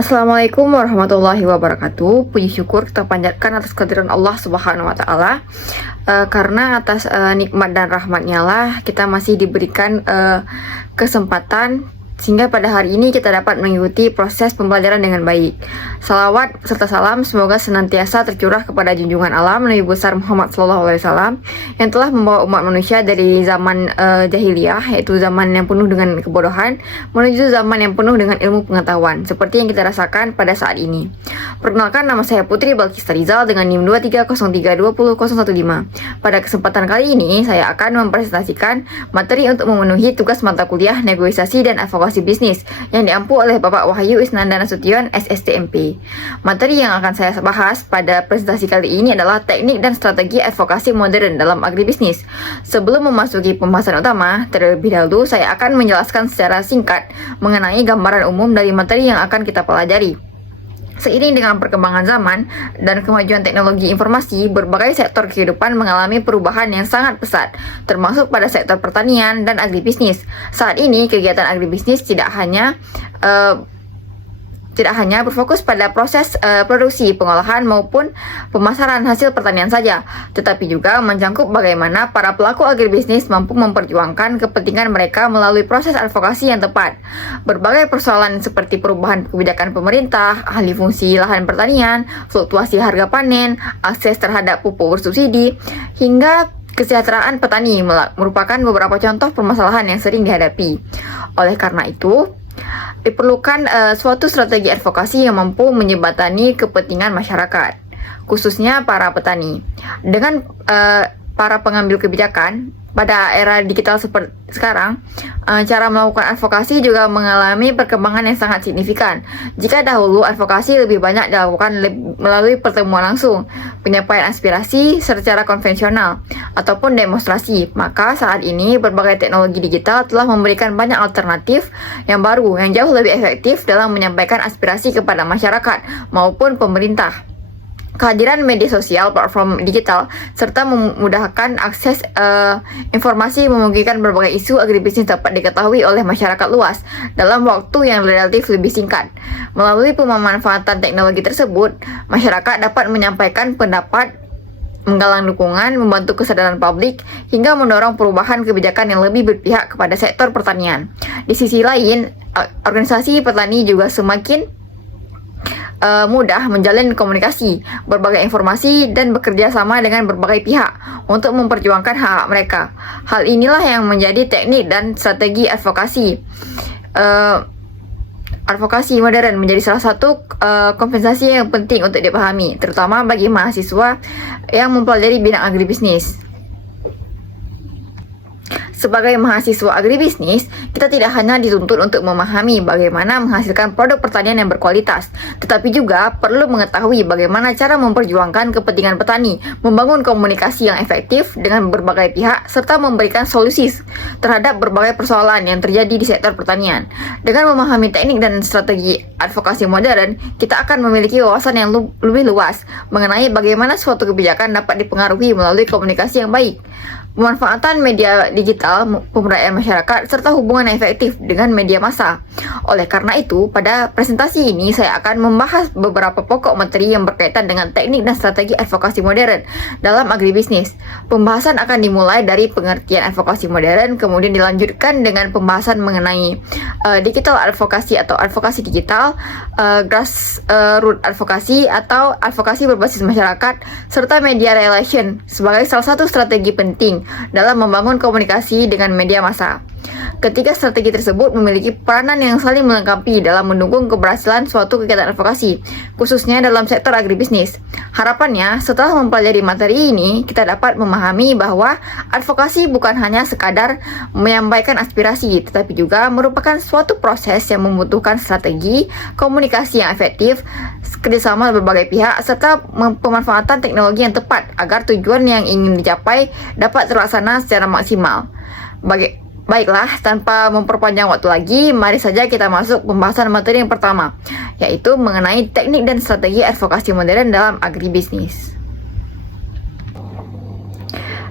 Assalamualaikum warahmatullahi wabarakatuh. Puji syukur kita panjatkan atas kehadiran Allah Subhanahu wa taala. Karena atas nikmat dan rahmatnya lah kita masih diberikan kesempatan sehingga pada hari ini kita dapat mengikuti proses pembelajaran dengan baik. Salawat serta salam semoga senantiasa tercurah kepada junjungan alam Nabi besar Muhammad SAW yang telah membawa umat manusia dari zaman jahiliyah, yaitu zaman yang penuh dengan kebodohan, menuju zaman yang penuh dengan ilmu pengetahuan, seperti yang kita rasakan pada saat ini. Perkenalkan, nama saya Putri Balkis Rizal dengan NIM 230320015. Pada kesempatan kali ini saya akan mempresentasikan materi untuk memenuhi tugas mata kuliah negosiasi dan advokasi bisnis yang diampu oleh Bapak Wahyu Isnanda Nasution SSTMP. Materi yang akan saya bahas pada presentasi kali ini adalah teknik dan strategi advokasi modern dalam agribisnis. Sebelum memasuki pembahasan utama, terlebih dahulu saya akan menjelaskan secara singkat mengenai gambaran umum dari materi yang akan kita pelajari. Seiring dengan perkembangan zaman dan kemajuan teknologi informasi, berbagai sektor kehidupan mengalami perubahan yang sangat pesat, termasuk pada sektor pertanian dan agribisnis. Saat ini, kegiatan agribisnis tidak hanya berfokus pada proses produksi, pengolahan maupun pemasaran hasil pertanian saja, tetapi juga mencakup bagaimana para pelaku agribisnis mampu memperjuangkan kepentingan mereka melalui proses advokasi yang tepat. Berbagai persoalan seperti perubahan kebijakan pemerintah, alih fungsi lahan pertanian, fluktuasi harga panen, akses terhadap pupuk bersubsidi, hingga kesejahteraan petani merupakan beberapa contoh permasalahan yang sering dihadapi. Oleh karena itu, diperlukan suatu strategi advokasi yang mampu menjembatani kepentingan masyarakat, khususnya para petani, dengan para pengambil kebijakan. Pada era digital seperti sekarang, cara melakukan advokasi juga mengalami perkembangan yang sangat signifikan. Jika dahulu advokasi lebih banyak dilakukan melalui pertemuan langsung, penyampaian aspirasi secara konvensional, ataupun demonstrasi, maka saat ini berbagai teknologi digital telah memberikan banyak alternatif yang baru yang jauh lebih efektif dalam menyampaikan aspirasi kepada masyarakat maupun pemerintah. Kehadiran media sosial, platform digital, serta memudahkan akses informasi memungkinkan berbagai isu agribisnis dapat diketahui oleh masyarakat luas dalam waktu yang relatif lebih singkat. Melalui pemanfaatan teknologi tersebut, masyarakat dapat menyampaikan pendapat, menggalang dukungan, membantu kesadaran publik, hingga mendorong perubahan kebijakan yang lebih berpihak kepada sektor pertanian. Di sisi lain, organisasi petani juga semakin mudah menjalin komunikasi, berbagai informasi, dan bekerja sama dengan berbagai pihak untuk memperjuangkan hak-hak mereka. Hal inilah yang menjadi teknik dan strategi advokasi. Advokasi modern menjadi salah satu kompensasi yang penting untuk dipahami, terutama bagi mahasiswa yang mempelajari bidang agribisnis. Sebagai mahasiswa agribisnis, kita tidak hanya dituntut untuk memahami bagaimana menghasilkan produk pertanian yang berkualitas, tetapi juga perlu mengetahui bagaimana cara memperjuangkan kepentingan petani, membangun komunikasi yang efektif dengan berbagai pihak, serta memberikan solusi terhadap berbagai persoalan yang terjadi di sektor pertanian. Dengan memahami teknik dan strategi advokasi modern, kita akan memiliki wawasan yang lebih luas mengenai bagaimana suatu kebijakan dapat dipengaruhi melalui komunikasi yang baik, pemanfaatan media digital, pemberdayaan masyarakat, serta hubungan yang efektif dengan media massa. Oleh karena itu, pada presentasi ini saya akan membahas beberapa pokok materi yang berkaitan dengan teknik dan strategi advokasi modern dalam agribisnis. Pembahasan akan dimulai dari pengertian advokasi modern, kemudian dilanjutkan dengan pembahasan mengenai digital advokasi atau advokasi digital, grassroots advokasi atau advokasi berbasis masyarakat, serta media relation sebagai salah satu strategi penting dalam membangun komunikasi dengan media massa. Ketiga strategi tersebut memiliki peranan yang saling melengkapi dalam mendukung keberhasilan suatu kegiatan advokasi, khususnya dalam sektor agribisnis. Harapannya, setelah mempelajari materi ini, kita dapat memahami bahwa advokasi bukan hanya sekadar menyampaikan aspirasi, tetapi juga merupakan suatu proses yang membutuhkan strategi, komunikasi yang efektif, kerjasama berbagai pihak, serta pemanfaatan teknologi yang tepat agar tujuan yang ingin dicapai dapat terlaksana secara maksimal. Baiklah, tanpa memperpanjang waktu lagi, mari saja kita masuk pembahasan materi yang pertama, yaitu mengenai teknik dan strategi advokasi modern dalam agribisnis.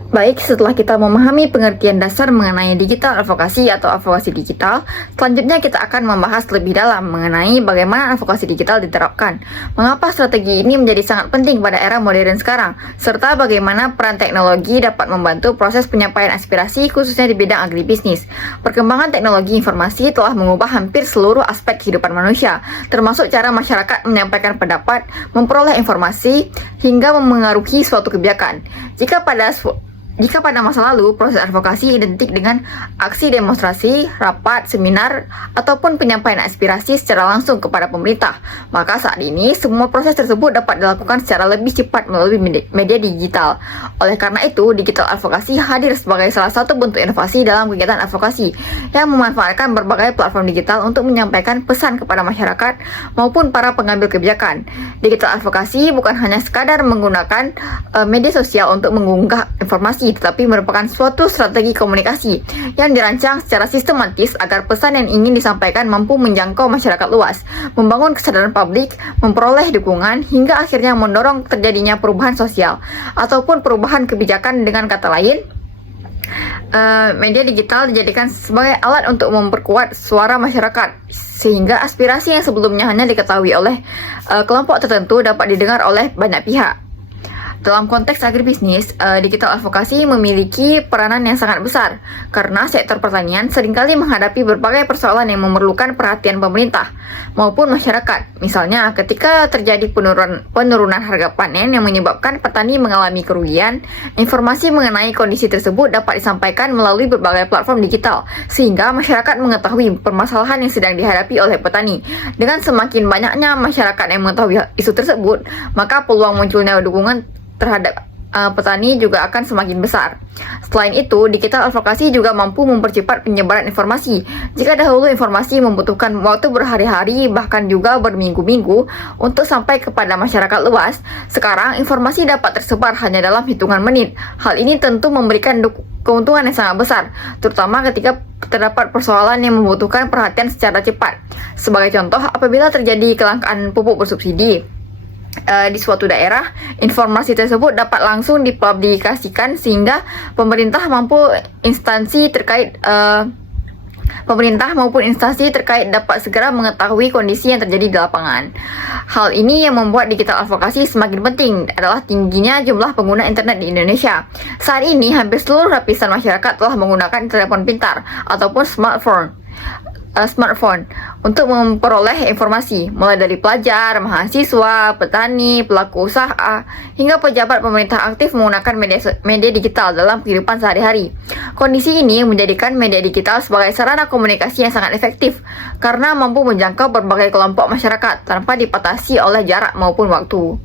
Baik, setelah kita memahami pengertian dasar mengenai digital advokasi atau advokasi digital, selanjutnya kita akan membahas lebih dalam mengenai bagaimana advokasi digital diterapkan, mengapa strategi ini menjadi sangat penting pada era modern sekarang, serta bagaimana peran teknologi dapat membantu proses penyampaian aspirasi khususnya di bidang agribisnis. Perkembangan teknologi informasi telah mengubah hampir seluruh aspek kehidupan manusia, termasuk cara masyarakat menyampaikan pendapat, memperoleh informasi, hingga memengaruhi suatu kebijakan. Jika pada masa lalu proses advokasi identik dengan aksi demonstrasi, rapat, seminar, ataupun penyampaian aspirasi secara langsung kepada pemerintah, maka saat ini semua proses tersebut dapat dilakukan secara lebih cepat melalui media digital. Oleh karena itu, digital advokasi hadir sebagai salah satu bentuk inovasi dalam kegiatan advokasi yang memanfaatkan berbagai platform digital untuk menyampaikan pesan kepada masyarakat maupun para pengambil kebijakan. Digital advokasi bukan hanya sekadar menggunakan media sosial untuk mengunggah informasi, tetapi merupakan suatu strategi komunikasi yang dirancang secara sistematis agar pesan yang ingin disampaikan mampu menjangkau masyarakat luas, membangun kesadaran publik, memperoleh dukungan, hingga akhirnya mendorong terjadinya perubahan sosial ataupun perubahan kebijakan. Dengan kata lain, media digital dijadikan sebagai alat untuk memperkuat suara masyarakat, sehingga aspirasi yang sebelumnya hanya diketahui oleh kelompok tertentu dapat didengar oleh banyak pihak. Dalam konteks agribisnis, digital advokasi memiliki peranan yang sangat besar karena sektor pertanian seringkali menghadapi berbagai persoalan yang memerlukan perhatian pemerintah maupun masyarakat. Misalnya, ketika terjadi penurunan harga panen yang menyebabkan petani mengalami kerugian, informasi mengenai kondisi tersebut dapat disampaikan melalui berbagai platform digital, sehingga masyarakat mengetahui permasalahan yang sedang dihadapi oleh petani. Dengan semakin banyaknya masyarakat yang mengetahui isu tersebut, maka peluang munculnya dukungan terhadap petani juga akan semakin besar. Selain itu, digital advokasi juga mampu mempercepat penyebaran informasi. Jika dahulu informasi membutuhkan waktu berhari-hari bahkan juga berminggu-minggu untuk sampai kepada masyarakat luas, sekarang informasi dapat tersebar hanya dalam hitungan menit. Hal ini tentu memberikan keuntungan yang sangat besar, terutama ketika terdapat persoalan yang membutuhkan perhatian secara cepat. Sebagai contoh, apabila terjadi kelangkaan pupuk bersubsidi di suatu daerah, informasi tersebut dapat langsung dipublikasikan sehingga pemerintah maupun instansi terkait dapat segera mengetahui kondisi yang terjadi di lapangan. Hal ini yang membuat digital advokasi semakin penting adalah tingginya jumlah pengguna internet di Indonesia. Saat ini hampir seluruh lapisan masyarakat telah menggunakan telepon pintar ataupun smartphone untuk memperoleh informasi, mulai dari pelajar, mahasiswa, petani, pelaku usaha, hingga pejabat pemerintah aktif menggunakan media digital dalam kehidupan sehari-hari. Kondisi ini menjadikan media digital sebagai sarana komunikasi yang sangat efektif karena mampu menjangkau berbagai kelompok masyarakat tanpa dibatasi oleh jarak maupun waktu.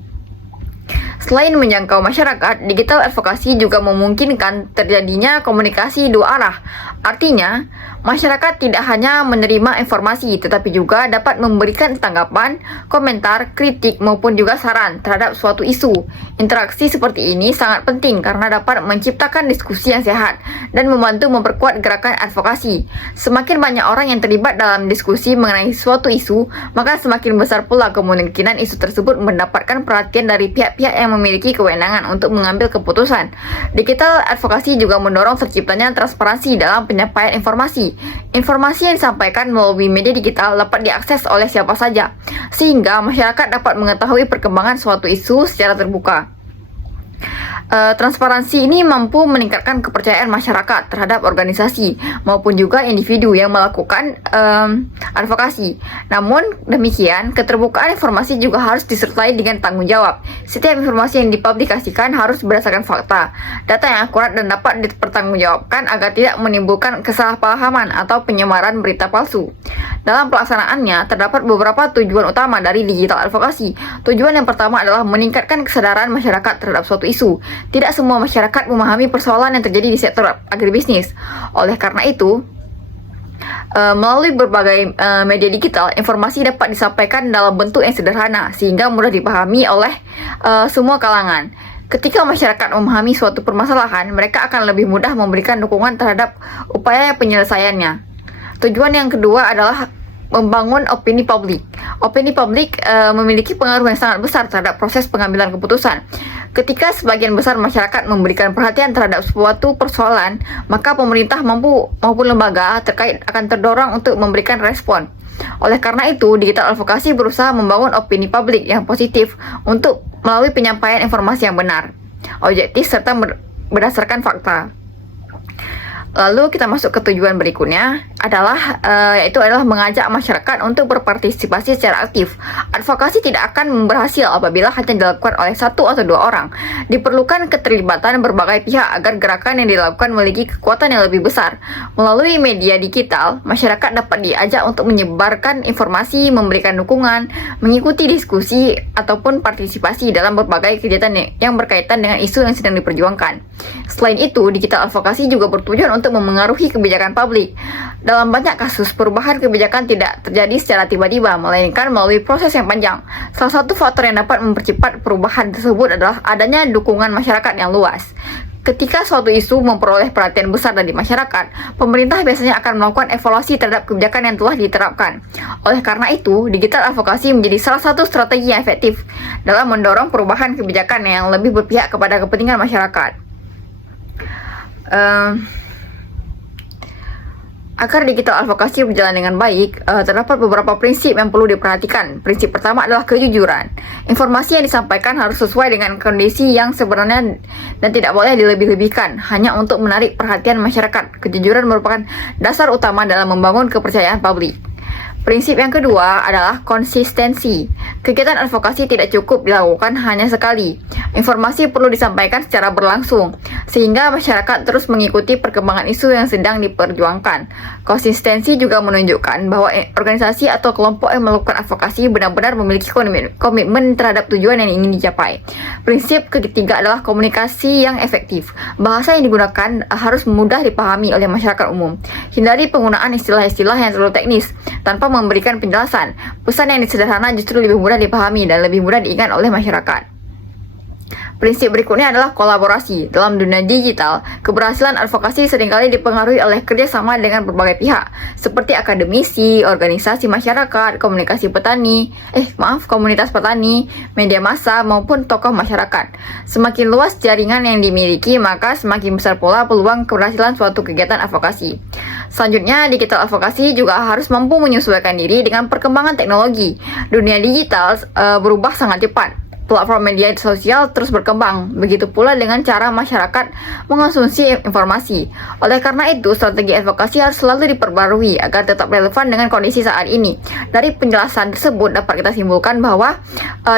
Selain menjangkau masyarakat, digital advokasi juga memungkinkan terjadinya komunikasi dua arah. Artinya, masyarakat tidak hanya menerima informasi, tetapi juga dapat memberikan tanggapan, komentar, kritik, maupun juga saran terhadap suatu isu. Interaksi seperti ini sangat penting karena dapat menciptakan diskusi yang sehat dan membantu memperkuat gerakan advokasi. Semakin banyak orang yang terlibat dalam diskusi mengenai suatu isu, maka semakin besar pula kemungkinan isu tersebut mendapatkan perhatian dari pihak-pihak yang memiliki kewenangan untuk mengambil keputusan. Digital advokasi juga mendorong terciptanya transparansi dalam penyampaian informasi. Informasi yang disampaikan melalui media digital dapat diakses oleh siapa saja, sehingga masyarakat dapat mengetahui perkembangan suatu isu secara terbuka. Transparansi ini mampu meningkatkan kepercayaan masyarakat terhadap organisasi maupun juga individu yang melakukan advokasi. Namun demikian, keterbukaan informasi juga harus disertai dengan tanggung jawab. Setiap informasi yang dipublikasikan harus berdasarkan fakta, data yang akurat dan dapat dipertanggungjawabkan agar tidak menimbulkan kesalahpahaman atau penyamaran berita palsu. Dalam pelaksanaannya, terdapat beberapa tujuan utama dari digital advokasi. Tujuan yang pertama adalah meningkatkan kesadaran masyarakat terhadap suatu isu. Tidak semua masyarakat memahami persoalan yang terjadi di sektor agribisnis. Oleh karena itu, melalui berbagai media digital, informasi dapat disampaikan dalam bentuk yang sederhana sehingga mudah dipahami oleh semua kalangan. Ketika masyarakat memahami suatu permasalahan, mereka akan lebih mudah memberikan dukungan terhadap upaya penyelesaiannya. Tujuan yang kedua adalah membangun opini publik. Opini publik memiliki pengaruh yang sangat besar terhadap proses pengambilan keputusan. Ketika sebagian besar masyarakat memberikan perhatian terhadap suatu persoalan, maka pemerintah maupun lembaga terkait akan terdorong untuk memberikan respon. Oleh karena itu, digital advokasi berusaha membangun opini publik yang positif untuk melalui penyampaian informasi yang benar, objektif, serta berdasarkan fakta. Lalu kita masuk ke tujuan berikutnya yaitu adalah mengajak masyarakat untuk berpartisipasi secara aktif. Advokasi tidak akan berhasil apabila hanya dilakukan oleh satu atau dua orang. Diperlukan keterlibatan berbagai pihak agar gerakan yang dilakukan memiliki kekuatan yang lebih besar. Melalui media digital, masyarakat dapat diajak untuk menyebarkan informasi, memberikan dukungan, mengikuti diskusi ataupun partisipasi dalam berbagai kegiatan yang berkaitan dengan isu yang sedang diperjuangkan. Selain itu, digital advokasi juga bertujuan untuk memengaruhi kebijakan publik. Dalam banyak kasus, perubahan kebijakan tidak terjadi secara tiba-tiba, melainkan melalui proses yang panjang. Salah satu faktor yang dapat mempercepat perubahan tersebut adalah adanya dukungan masyarakat yang luas. Ketika suatu isu memperoleh perhatian besar dari masyarakat, pemerintah biasanya akan melakukan evaluasi terhadap kebijakan yang telah diterapkan. Oleh karena itu, digital advokasi menjadi salah satu strategi yang efektif dalam mendorong perubahan kebijakan yang lebih berpihak kepada kepentingan masyarakat. Agar digital advokasi berjalan dengan baik, terdapat beberapa prinsip yang perlu diperhatikan. Prinsip pertama adalah kejujuran. Informasi yang disampaikan harus sesuai dengan kondisi yang sebenarnya dan tidak boleh dilebih-lebihkan hanya untuk menarik perhatian masyarakat. Kejujuran merupakan dasar utama dalam membangun kepercayaan publik. Prinsip yang kedua adalah konsistensi. Kegiatan advokasi tidak cukup dilakukan hanya sekali. Informasi perlu disampaikan secara berlangsung, sehingga masyarakat terus mengikuti perkembangan isu yang sedang diperjuangkan. Konsistensi juga menunjukkan bahwa organisasi atau kelompok yang melakukan advokasi benar-benar memiliki komitmen terhadap tujuan yang ingin dicapai. Prinsip ketiga adalah komunikasi yang efektif. Bahasa yang digunakan harus mudah dipahami oleh masyarakat umum. Hindari penggunaan istilah-istilah yang terlalu teknis tanpa memberikan penjelasan. Pesan yang sederhana justru lebih mudah dipahami dan lebih mudah diingat oleh masyarakat. Prinsip berikutnya adalah kolaborasi. Dalam dunia digital, keberhasilan advokasi seringkali dipengaruhi oleh kerjasama dengan berbagai pihak, seperti akademisi, organisasi masyarakat, komunitas petani, media massa, maupun tokoh masyarakat. Semakin luas jaringan yang dimiliki, maka semakin besar pula peluang keberhasilan suatu kegiatan advokasi. Selanjutnya, digital advokasi juga harus mampu menyesuaikan diri dengan perkembangan teknologi. Dunia digital berubah sangat cepat. Platform media sosial terus berkembang, begitu pula dengan cara masyarakat mengonsumsi informasi. Oleh karena itu, strategi advokasi harus selalu diperbarui agar tetap relevan dengan kondisi saat ini. Dari penjelasan tersebut dapat kita simpulkan bahwa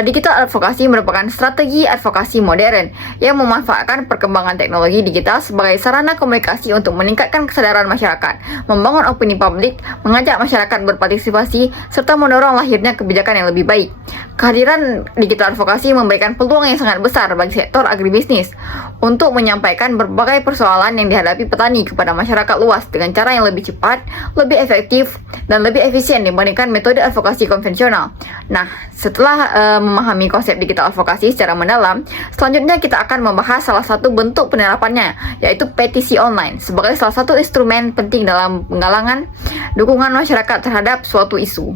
digital advokasi merupakan strategi advokasi modern yang memanfaatkan perkembangan teknologi digital sebagai sarana komunikasi untuk meningkatkan kesadaran masyarakat, membangun opini publik, mengajak masyarakat berpartisipasi, serta mendorong lahirnya kebijakan yang lebih baik. Kehadiran digital advokasi memberikan peluang yang sangat besar bagi sektor agribisnis untuk menyampaikan berbagai persoalan yang dihadapi petani kepada masyarakat luas dengan cara yang lebih cepat, lebih efektif, dan lebih efisien dibandingkan metode advokasi konvensional. Nah, setelah memahami konsep digital advokasi secara mendalam, selanjutnya kita akan membahas salah satu bentuk penerapannya, yaitu petisi online, sebagai salah satu instrumen penting dalam penggalangan dukungan masyarakat terhadap suatu isu.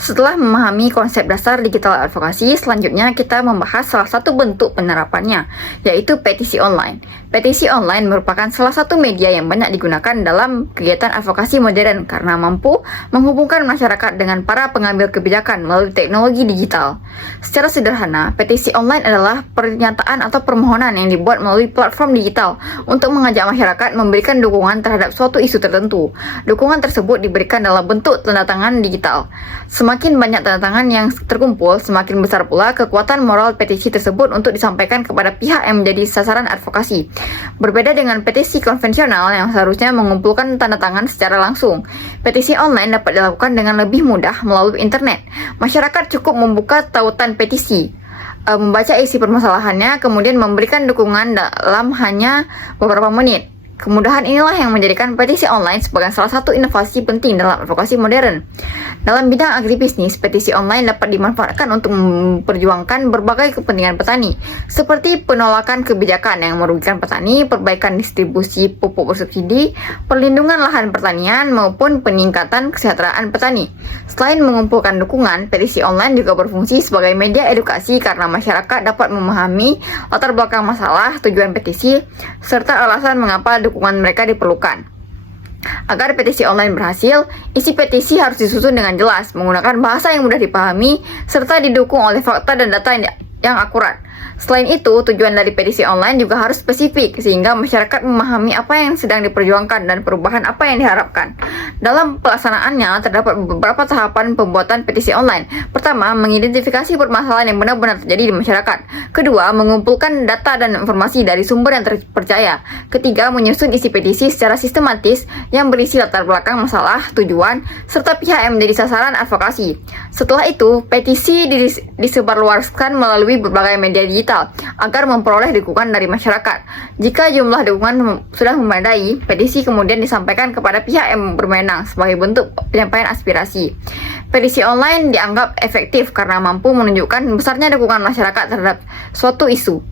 Setelah memahami konsep dasar digital advokasi, selanjutnya kita membahas salah satu bentuk penerapannya, yaitu petisi online. Petisi online merupakan salah satu media yang banyak digunakan dalam kegiatan advokasi modern karena mampu menghubungkan masyarakat dengan para pengambil kebijakan melalui teknologi digital. Secara sederhana, petisi online adalah pernyataan atau permohonan yang dibuat melalui platform digital untuk mengajak masyarakat memberikan dukungan terhadap suatu isu tertentu. Dukungan tersebut diberikan dalam bentuk tanda tangan digital. Semakin banyak tanda tangan yang terkumpul, semakin besar pula kekuatan moral petisi tersebut untuk disampaikan kepada pihak yang menjadi sasaran advokasi. Berbeda dengan petisi konvensional yang seharusnya mengumpulkan tanda tangan secara langsung, petisi online dapat dilakukan dengan lebih mudah melalui internet. Masyarakat cukup membuka tautan petisi, membaca isi permasalahannya, kemudian memberikan dukungan dalam hanya beberapa menit. Kemudahan inilah yang menjadikan petisi online sebagai salah satu inovasi penting dalam advokasi modern. Dalam bidang agribisnis, petisi online dapat dimanfaatkan untuk memperjuangkan berbagai kepentingan petani, seperti penolakan kebijakan yang merugikan petani, perbaikan distribusi pupuk bersubsidi, perlindungan lahan pertanian, maupun peningkatan kesejahteraan petani. Selain mengumpulkan dukungan, petisi online juga berfungsi sebagai media edukasi karena masyarakat dapat memahami latar belakang masalah, tujuan petisi, serta alasan mengapa dukungan mereka diperlukan. Agar petisi online berhasil, isi petisi harus disusun dengan jelas, menggunakan bahasa yang mudah dipahami, serta didukung oleh fakta dan data yang akurat. Selain itu, tujuan dari petisi online juga harus spesifik, sehingga masyarakat memahami apa yang sedang diperjuangkan dan perubahan apa yang diharapkan. Dalam pelaksanaannya, terdapat beberapa tahapan pembuatan petisi online. Pertama, mengidentifikasi permasalahan yang benar-benar terjadi di masyarakat. Kedua, mengumpulkan data dan informasi dari sumber yang terpercaya. Ketiga, menyusun isi petisi secara sistematis yang berisi latar belakang masalah, tujuan, serta pihak yang menjadi sasaran advokasi. Setelah itu, petisi disebarluaskan melalui berbagai media digital agar memperoleh dukungan dari masyarakat. Jika jumlah dukungan sudah memadai, petisi kemudian disampaikan kepada pihak yang berwenang sebagai bentuk penyampaian aspirasi. Petisi online dianggap efektif karena mampu menunjukkan besarnya dukungan masyarakat terhadap suatu isu.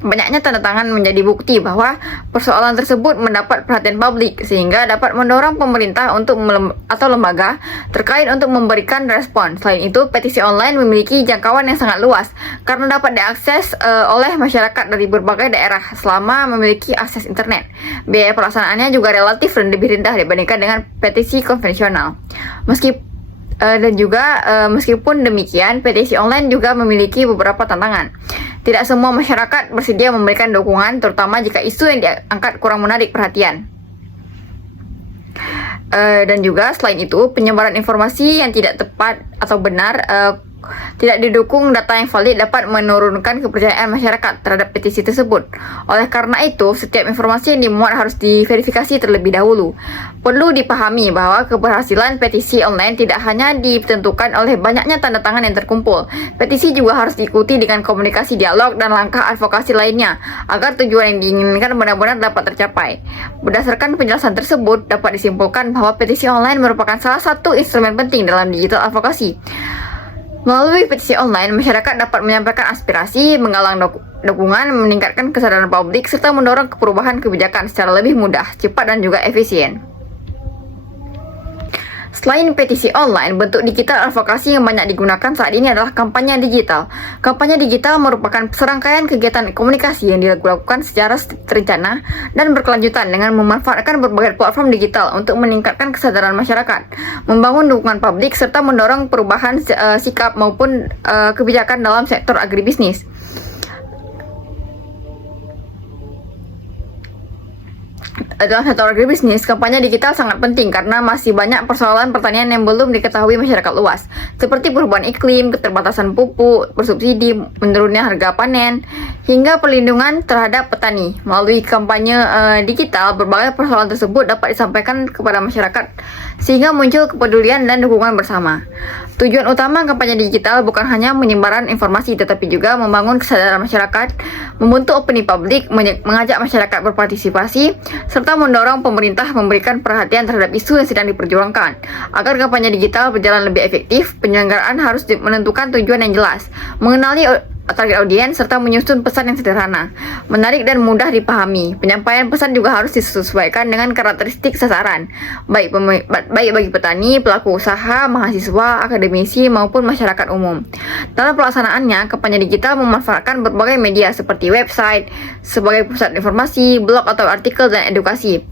Banyaknya tanda tangan menjadi bukti bahwa persoalan tersebut mendapat perhatian publik, sehingga dapat mendorong pemerintah atau lembaga terkait untuk memberikan respon. Selain itu, petisi online memiliki jangkauan yang sangat luas karena dapat diakses oleh masyarakat dari berbagai daerah selama memiliki akses internet. Biaya pelaksanaannya juga relatif dan lebih rendah dibandingkan dengan petisi konvensional. Meskipun demikian, petisi online juga memiliki beberapa tantangan. Tidak semua masyarakat bersedia memberikan dukungan, terutama jika isu yang diangkat kurang menarik perhatian. Dan juga selain itu, penyebaran informasi yang tidak tepat atau benar, tidak didukung data yang valid dapat menurunkan kepercayaan masyarakat terhadap petisi tersebut. Oleh karena itu, setiap informasi yang dimuat harus diverifikasi terlebih dahulu. Perlu dipahami bahwa keberhasilan petisi online tidak hanya ditentukan oleh banyaknya tanda tangan yang terkumpul. Petisi juga harus diikuti dengan komunikasi dialog dan langkah advokasi lainnya, agar tujuan yang diinginkan benar-benar dapat tercapai. Berdasarkan penjelasan tersebut, dapat disimpulkan bahwa petisi online merupakan salah satu instrumen penting dalam digital advokasi. Melalui petisi online, masyarakat dapat menyampaikan aspirasi, menggalang dukungan, meningkatkan kesadaran publik, serta mendorong perubahan kebijakan secara lebih mudah, cepat, dan juga efisien. Selain petisi online, bentuk digital advokasi yang banyak digunakan saat ini adalah kampanye digital. Kampanye digital merupakan serangkaian kegiatan komunikasi yang dilakukan secara terencana dan berkelanjutan dengan memanfaatkan berbagai platform digital untuk meningkatkan kesadaran masyarakat, membangun dukungan publik, serta mendorong perubahan sikap maupun kebijakan dalam sektor agribisnis. Dalam sektor agribisnis, kampanye digital sangat penting karena masih banyak persoalan pertanian yang belum diketahui masyarakat luas, seperti perubahan iklim, keterbatasan pupuk bersubsidi, menurunnya harga panen, hingga perlindungan terhadap petani. Melalui kampanye digital, berbagai persoalan tersebut dapat disampaikan kepada masyarakat, sehingga muncul kepedulian dan dukungan bersama. Tujuan utama kampanye digital bukan hanya penyebaran informasi, tetapi juga membangun kesadaran masyarakat, membentuk opini publik, mengajak masyarakat berpartisipasi, serta mendorong pemerintah memberikan perhatian terhadap isu yang sedang diperjuangkan. Agar kampanye digital berjalan lebih efektif, penyelenggaraan harus menentukan tujuan yang jelas, mengenali target audiens, serta menyusun pesan yang sederhana, menarik, dan mudah dipahami. Penyampaian pesan juga harus disesuaikan dengan karakteristik sasaran, baik bagi petani, pelaku usaha, mahasiswa, akademisi, maupun masyarakat umum. Dalam pelaksanaannya, kampanye digital memanfaatkan berbagai media seperti website sebagai pusat informasi, blog atau artikel, dan edukasi.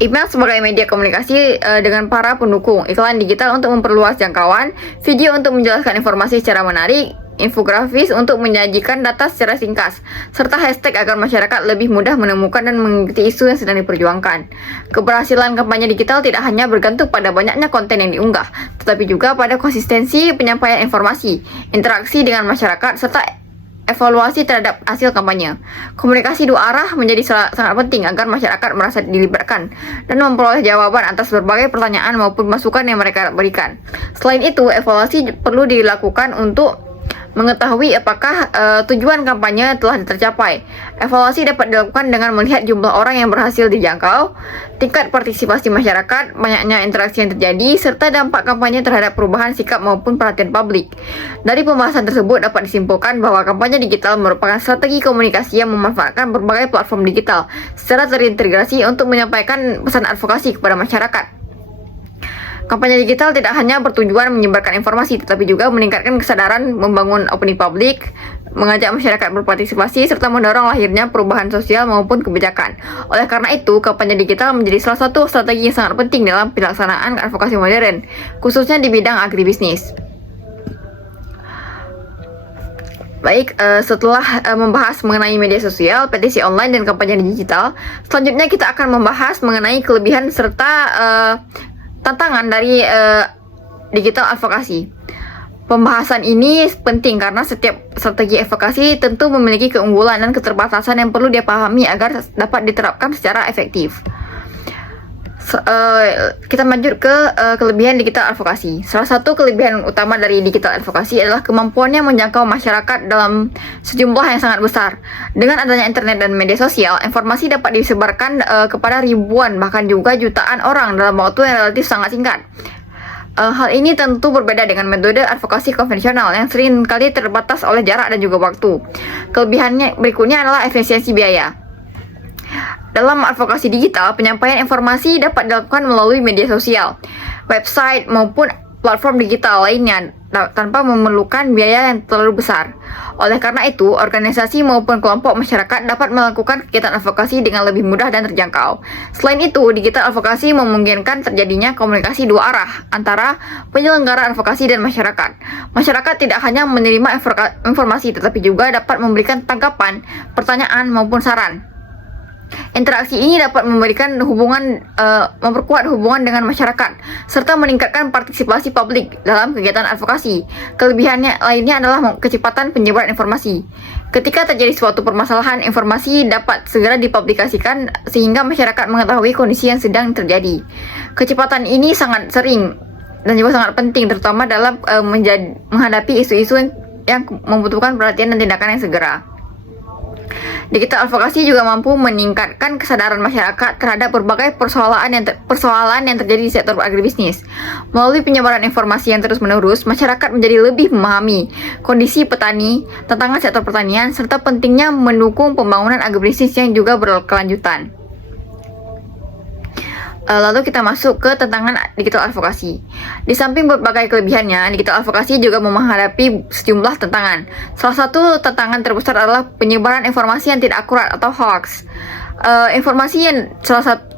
Email sebagai media komunikasi dengan para pendukung, iklan digital untuk memperluas jangkauan, video untuk menjelaskan informasi secara menarik, infografis untuk menyajikan data secara singkat, serta hashtag agar masyarakat lebih mudah menemukan dan mengikuti isu yang sedang diperjuangkan. Keberhasilan kampanye digital tidak hanya bergantung pada banyaknya konten yang diunggah, tetapi juga pada konsistensi penyampaian informasi, interaksi dengan masyarakat, serta evaluasi terhadap hasil kampanye. Komunikasi dua arah menjadi sangat penting agar masyarakat merasa dilibatkan dan memperoleh jawaban atas berbagai pertanyaan maupun masukan yang mereka berikan. Selain itu, evaluasi perlu dilakukan untuk mengetahui apakah tujuan kampanye telah tercapai. Evaluasi dapat dilakukan dengan melihat jumlah orang yang berhasil dijangkau, tingkat partisipasi masyarakat, banyaknya interaksi yang terjadi, serta dampak kampanye terhadap perubahan sikap maupun perhatian publik. Dari pembahasan tersebut dapat disimpulkan bahwa kampanye digital merupakan strategi komunikasi yang memanfaatkan berbagai platform digital secara terintegrasi untuk menyampaikan pesan advokasi kepada masyarakat. Kampanye digital tidak hanya bertujuan menyebarkan informasi, tetapi juga meningkatkan kesadaran, membangun opini publik, mengajak masyarakat berpartisipasi, serta mendorong lahirnya perubahan sosial maupun kebijakan. Oleh karena itu, kampanye digital menjadi salah satu strategi yang sangat penting dalam pelaksanaan advokasi modern, khususnya di bidang agribisnis. Baik, setelah membahas mengenai media sosial, petisi online, dan kampanye digital, selanjutnya kita akan membahas mengenai kelebihan serta tantangan dari digital advokasi. Pembahasan ini penting karena setiap strategi advokasi tentu memiliki keunggulan dan keterbatasan yang perlu dipahami agar dapat diterapkan secara efektif. Kita lanjut ke kelebihan digital advokasi. Salah satu kelebihan utama dari digital advokasi adalah kemampuannya menjangkau masyarakat dalam sejumlah yang sangat besar. Dengan adanya internet dan media sosial, informasi dapat disebarkan kepada ribuan bahkan juga jutaan orang dalam waktu yang relatif sangat singkat. Hal ini tentu berbeda dengan metode advokasi konvensional yang sering kali terbatas oleh jarak dan juga waktu. Kelebihannya berikutnya adalah efisiensi biaya. Dalam advokasi digital, penyampaian informasi dapat dilakukan melalui media sosial, website, maupun platform digital lainnya tanpa memerlukan biaya yang terlalu besar. Oleh karena itu, organisasi maupun kelompok masyarakat dapat melakukan kegiatan advokasi dengan lebih mudah dan terjangkau. Selain itu, digital advokasi memungkinkan terjadinya komunikasi dua arah antara penyelenggara advokasi dan masyarakat. Masyarakat tidak hanya menerima informasi, tetapi juga dapat memberikan tanggapan, pertanyaan, maupun saran. Interaksi ini dapat memperkuat hubungan dengan masyarakat serta meningkatkan partisipasi publik dalam kegiatan advokasi. Kelebihannya lainnya adalah kecepatan penyebaran informasi. Ketika terjadi suatu permasalahan, informasi dapat segera dipublikasikan sehingga masyarakat mengetahui kondisi yang sedang terjadi. Kecepatan ini sangat sering dan juga sangat penting, terutama dalam menghadapi isu-isu yang membutuhkan perhatian dan tindakan yang segera. Digital advokasi juga mampu meningkatkan kesadaran masyarakat terhadap berbagai persoalan yang terjadi di sektor agribisnis. Melalui penyebaran informasi yang terus-menerus, masyarakat menjadi lebih memahami kondisi petani, tantangan sektor pertanian, serta pentingnya mendukung pembangunan agribisnis yang juga berkelanjutan. Lalu kita masuk ke tantangan digital advokasi. Di samping berbagai kelebihannya, digital advokasi juga menghadapi sejumlah tantangan. Salah satu tantangan terbesar adalah penyebaran informasi yang tidak akurat atau hoax. Informasi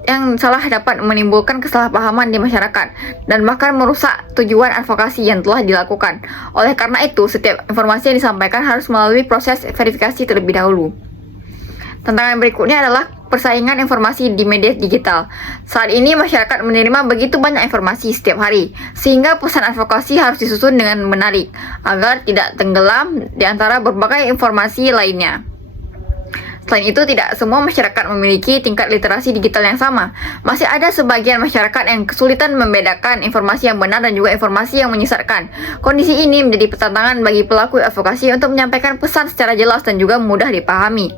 yang salah dapat menimbulkan kesalahpahaman di masyarakat dan bahkan merusak tujuan advokasi yang telah dilakukan. Oleh karena itu, setiap informasi yang disampaikan harus melalui proses verifikasi terlebih dahulu. Tantangan berikutnya adalah persaingan informasi di media digital. Saat ini masyarakat menerima begitu banyak informasi setiap hari, sehingga pesan advokasi harus disusun dengan menarik agar tidak tenggelam di antara berbagai informasi lainnya. Selain itu, tidak semua masyarakat memiliki tingkat literasi digital yang sama. Masih ada sebagian masyarakat yang kesulitan membedakan informasi yang benar dan juga informasi yang menyesatkan. Kondisi ini menjadi tantangan bagi pelaku advokasi untuk menyampaikan pesan secara jelas dan juga mudah dipahami.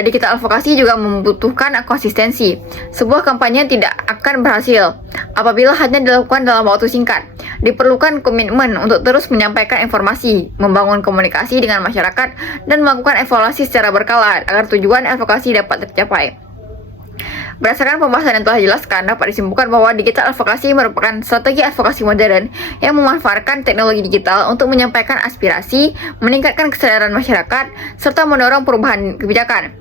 Digital advokasi juga membutuhkan konsistensi. Sebuah kampanye tidak akan berhasil apabila hanya dilakukan dalam waktu singkat. Diperlukan komitmen untuk terus menyampaikan informasi, membangun komunikasi dengan masyarakat, dan melakukan evaluasi secara berkala agar tujuan advokasi dapat tercapai. Berdasarkan pembahasan yang telah dijelaskan, dapat disimpulkan bahwa digital advokasi merupakan strategi advokasi modern yang memanfaatkan teknologi digital untuk menyampaikan aspirasi, meningkatkan kesadaran masyarakat, serta mendorong perubahan kebijakan.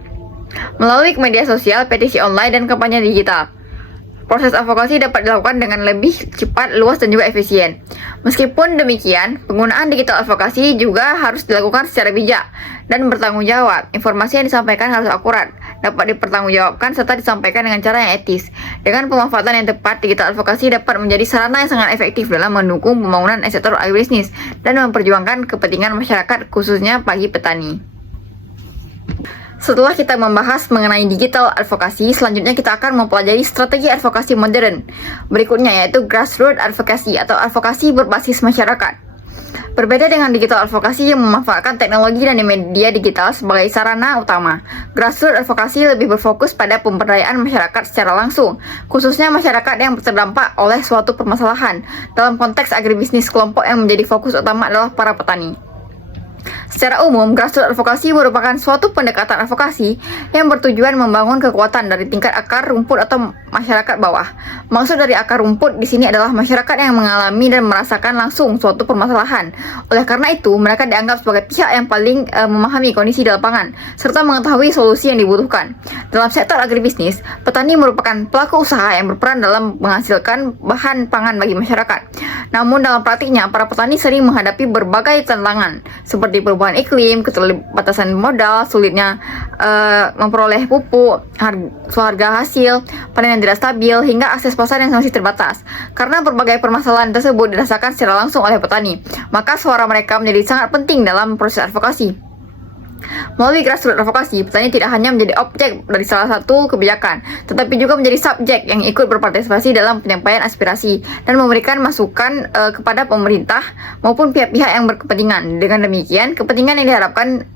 Melalui media sosial, petisi online, dan kampanye digital, proses advokasi dapat dilakukan dengan lebih cepat, luas, dan juga efisien. Meskipun demikian, penggunaan digital advokasi juga harus dilakukan secara bijak dan bertanggung jawab. Informasi yang disampaikan harus akurat, dapat dipertanggungjawabkan, serta disampaikan dengan cara yang etis. Dengan pemanfaatan yang tepat, digital advokasi dapat menjadi sarana yang sangat efektif dalam mendukung pembangunan sektor agribisnis dan memperjuangkan kepentingan masyarakat, khususnya bagi petani. Setelah kita membahas mengenai digital advokasi, selanjutnya kita akan mempelajari strategi advokasi modern berikutnya, yaitu grassroots advocacy atau advokasi berbasis masyarakat. Berbeda dengan digital advokasi yang memanfaatkan teknologi dan media digital sebagai sarana utama, grassroots advokasi lebih berfokus pada pemberdayaan masyarakat secara langsung, khususnya masyarakat yang terdampak oleh suatu permasalahan. Dalam konteks agribisnis, kelompok yang menjadi fokus utama adalah para petani. Secara umum, grassroots advokasi merupakan suatu pendekatan advokasi yang bertujuan membangun kekuatan dari tingkat akar rumput atau masyarakat bawah. Maksud dari akar rumput di sini adalah masyarakat yang mengalami dan merasakan langsung suatu permasalahan. Oleh karena itu, mereka dianggap sebagai pihak yang paling memahami kondisi di lapangan, serta mengetahui solusi yang dibutuhkan. Dalam sektor agribisnis, petani merupakan pelaku usaha yang berperan dalam menghasilkan bahan pangan bagi masyarakat. Namun dalam praktiknya, para petani sering menghadapi berbagai tantangan, seperti perubahan iklim, keterbatasan modal, sulitnya memperoleh pupuk, harga hasil, panen yang tidak stabil, hingga akses pasar yang masih terbatas. Karena berbagai permasalahan tersebut dirasakan secara langsung oleh petani, maka suara mereka menjadi sangat penting dalam proses advokasi. Melalui grassroots advokasi, petani tidak hanya menjadi objek dari salah satu kebijakan, tetapi juga menjadi subjek yang ikut berpartisipasi dalam penyampaian aspirasi dan memberikan masukan kepada pemerintah maupun pihak-pihak yang berkepentingan. Dengan demikian, kepentingan yang diharapkan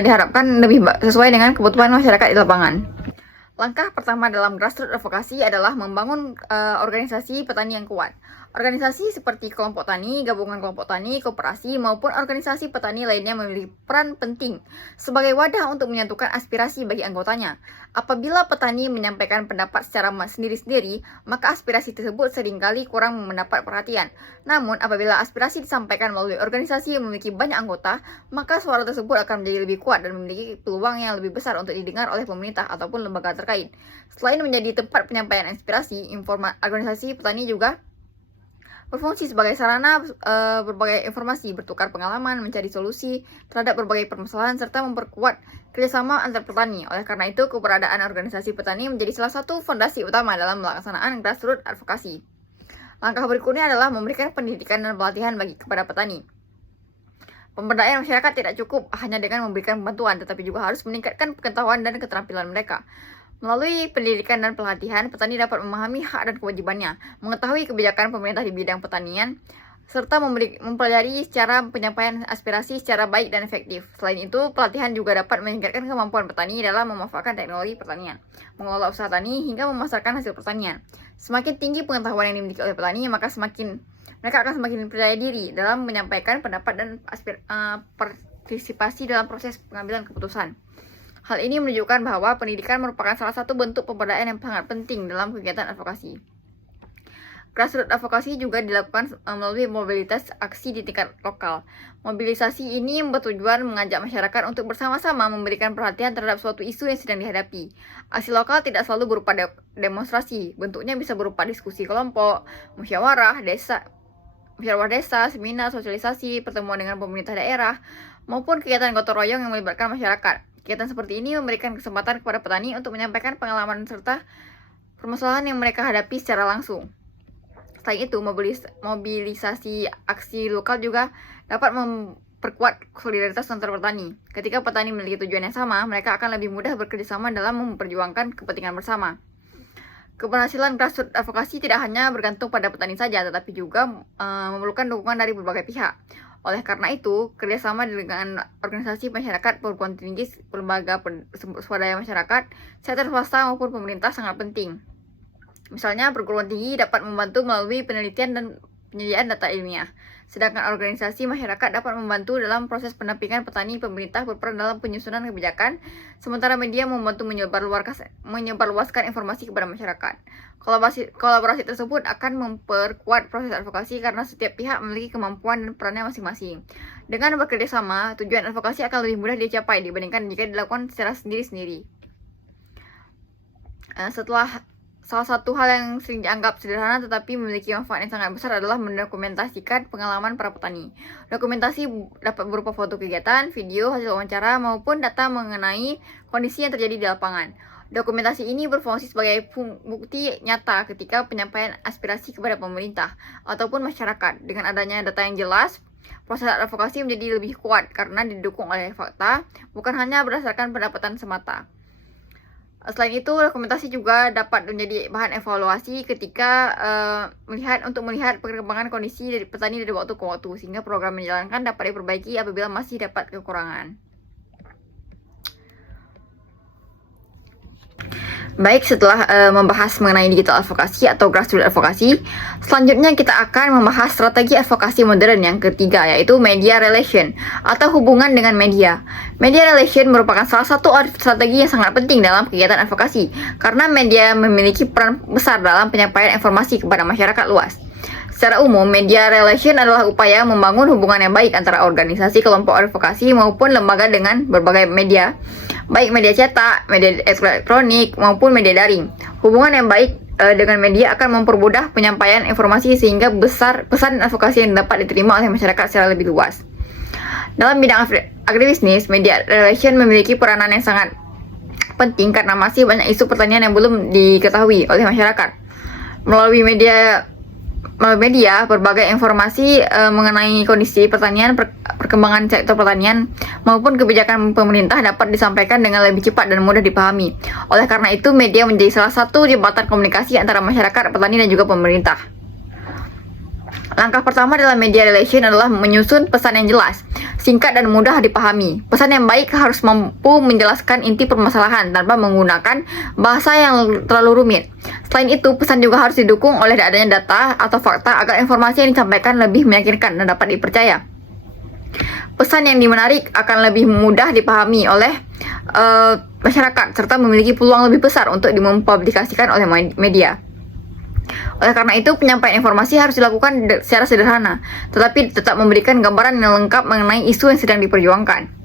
diharapkan lebih sesuai dengan kebutuhan masyarakat di lapangan. Langkah pertama dalam grassroots advokasi adalah membangun organisasi petani yang kuat. Organisasi seperti kelompok tani, gabungan kelompok tani, koperasi, maupun organisasi petani lainnya memiliki peran penting sebagai wadah untuk menyatukan aspirasi bagi anggotanya. Apabila petani menyampaikan pendapat secara sendiri-sendiri, maka aspirasi tersebut seringkali kurang mendapat perhatian. Namun, apabila aspirasi disampaikan melalui organisasi yang memiliki banyak anggota, maka suara tersebut akan menjadi lebih kuat dan memiliki peluang yang lebih besar untuk didengar oleh pemerintah ataupun lembaga terkait. Selain menjadi tempat penyampaian aspirasi, organisasi petani juga berfungsi sebagai sarana berbagai informasi, bertukar pengalaman, mencari solusi terhadap berbagai permasalahan, serta memperkuat kerjasama antar petani. Oleh karena itu, keberadaan organisasi petani menjadi salah satu fondasi utama dalam pelaksanaan grassroots advokasi. Langkah berikutnya adalah memberikan pendidikan dan pelatihan kepada petani. Pemberdayaan masyarakat tidak cukup hanya dengan memberikan bantuan, tetapi juga harus meningkatkan pengetahuan dan keterampilan mereka. Melalui pendidikan dan pelatihan, petani dapat memahami hak dan kewajibannya, mengetahui kebijakan pemerintah di bidang pertanian, serta mempelajari cara penyampaian aspirasi secara baik dan efektif. Selain itu, pelatihan juga dapat meningkatkan kemampuan petani dalam memanfaatkan teknologi pertanian, mengelola usaha tani, hingga memasarkan hasil pertanian. Semakin tinggi pengetahuan yang dimiliki oleh petani, maka mereka akan semakin percaya diri dalam menyampaikan pendapat dan partisipasi dalam proses pengambilan keputusan. Hal ini menunjukkan bahwa pendidikan merupakan salah satu bentuk pemberdayaan yang sangat penting dalam kegiatan advokasi. Grassroots advokasi juga dilakukan melalui mobilitas aksi di tingkat lokal. Mobilisasi ini bertujuan mengajak masyarakat untuk bersama-sama memberikan perhatian terhadap suatu isu yang sedang dihadapi. Aksi lokal tidak selalu berupa demonstrasi, bentuknya bisa berupa diskusi kelompok, musyawarah desa, seminar, sosialisasi, pertemuan dengan pemerintah daerah, maupun kegiatan gotong royong yang melibatkan masyarakat. Kegiatan seperti ini memberikan kesempatan kepada petani untuk menyampaikan pengalaman serta permasalahan yang mereka hadapi secara langsung. Selain itu, mobilisasi aksi lokal juga dapat memperkuat solidaritas antar petani. Ketika petani memiliki tujuan yang sama, mereka akan lebih mudah bekerjasama dalam memperjuangkan kepentingan bersama. Keberhasilan grassroots advokasi tidak hanya bergantung pada petani saja, tetapi juga memerlukan dukungan dari berbagai pihak. Oleh karena itu, kerjasama dengan organisasi masyarakat, perguruan tinggi, lembaga swadaya masyarakat, sektor swasta maupun pemerintah sangat penting. Misalnya, perguruan tinggi dapat membantu melalui penelitian dan penyediaan data ilmiah. Sedangkan organisasi masyarakat dapat membantu dalam proses pendampingan petani. Pemerintah berperan dalam penyusunan kebijakan, sementara media membantu menyebarluaskan informasi kepada masyarakat. Kolaborasi tersebut akan memperkuat proses advokasi karena setiap pihak memiliki kemampuan dan perannya masing-masing. Dengan bekerjasama, tujuan advokasi akan lebih mudah dicapai dibandingkan jika dilakukan secara sendiri-sendiri. Salah satu hal yang sering dianggap sederhana tetapi memiliki manfaat yang sangat besar adalah mendokumentasikan pengalaman para petani. Dokumentasi dapat berupa foto kegiatan, video, hasil wawancara, maupun data mengenai kondisi yang terjadi di lapangan. Dokumentasi ini berfungsi sebagai bukti nyata ketika penyampaian aspirasi kepada pemerintah ataupun masyarakat. Dengan adanya data yang jelas, proses advokasi menjadi lebih kuat karena didukung oleh fakta, bukan hanya berdasarkan pendapatan semata. Selain itu, dokumentasi juga dapat menjadi bahan evaluasi ketika melihat perkembangan kondisi dari petani dari waktu ke waktu, sehingga program yang dijalankan dapat diperbaiki apabila masih dapat kekurangan. Baik, setelah membahas mengenai digital advocacy atau grassroots advocacy, selanjutnya kita akan membahas strategi advokasi modern yang ketiga, yaitu media relation atau hubungan dengan media. Media relation merupakan salah satu strategi yang sangat penting dalam kegiatan advokasi, karena media memiliki peran besar dalam penyampaian informasi kepada masyarakat luas. Secara umum, media relation adalah upaya membangun hubungan yang baik antara organisasi, kelompok advokasi, maupun lembaga dengan berbagai media, baik media cetak, media elektronik, maupun media daring. Hubungan yang baik dengan media akan mempermudah penyampaian informasi sehingga pesan advokasi yang dapat diterima oleh masyarakat secara lebih luas. Dalam bidang agribisnis, media relation memiliki peranan yang sangat penting karena masih banyak isu pertanian yang belum diketahui oleh masyarakat. Melalui media, berbagai informasi mengenai kondisi pertanian, perkembangan sektor pertanian, maupun kebijakan pemerintah dapat disampaikan dengan lebih cepat dan mudah dipahami. Oleh karena itu, media menjadi salah satu jembatan komunikasi antara masyarakat, petani, dan juga pemerintah. Langkah pertama dalam media relation adalah menyusun pesan yang jelas, singkat, dan mudah dipahami. Pesan yang baik harus mampu menjelaskan inti permasalahan tanpa menggunakan bahasa yang terlalu rumit. Selain itu, pesan juga harus didukung oleh adanya data atau fakta agar informasi yang disampaikan lebih meyakinkan dan dapat dipercaya. Pesan yang menarik akan lebih mudah dipahami oleh masyarakat serta memiliki peluang lebih besar untuk dipublikasikan oleh media. Oleh karena itu, penyampaian informasi harus dilakukan secara sederhana, tetapi tetap memberikan gambaran yang lengkap mengenai isu yang sedang diperjuangkan.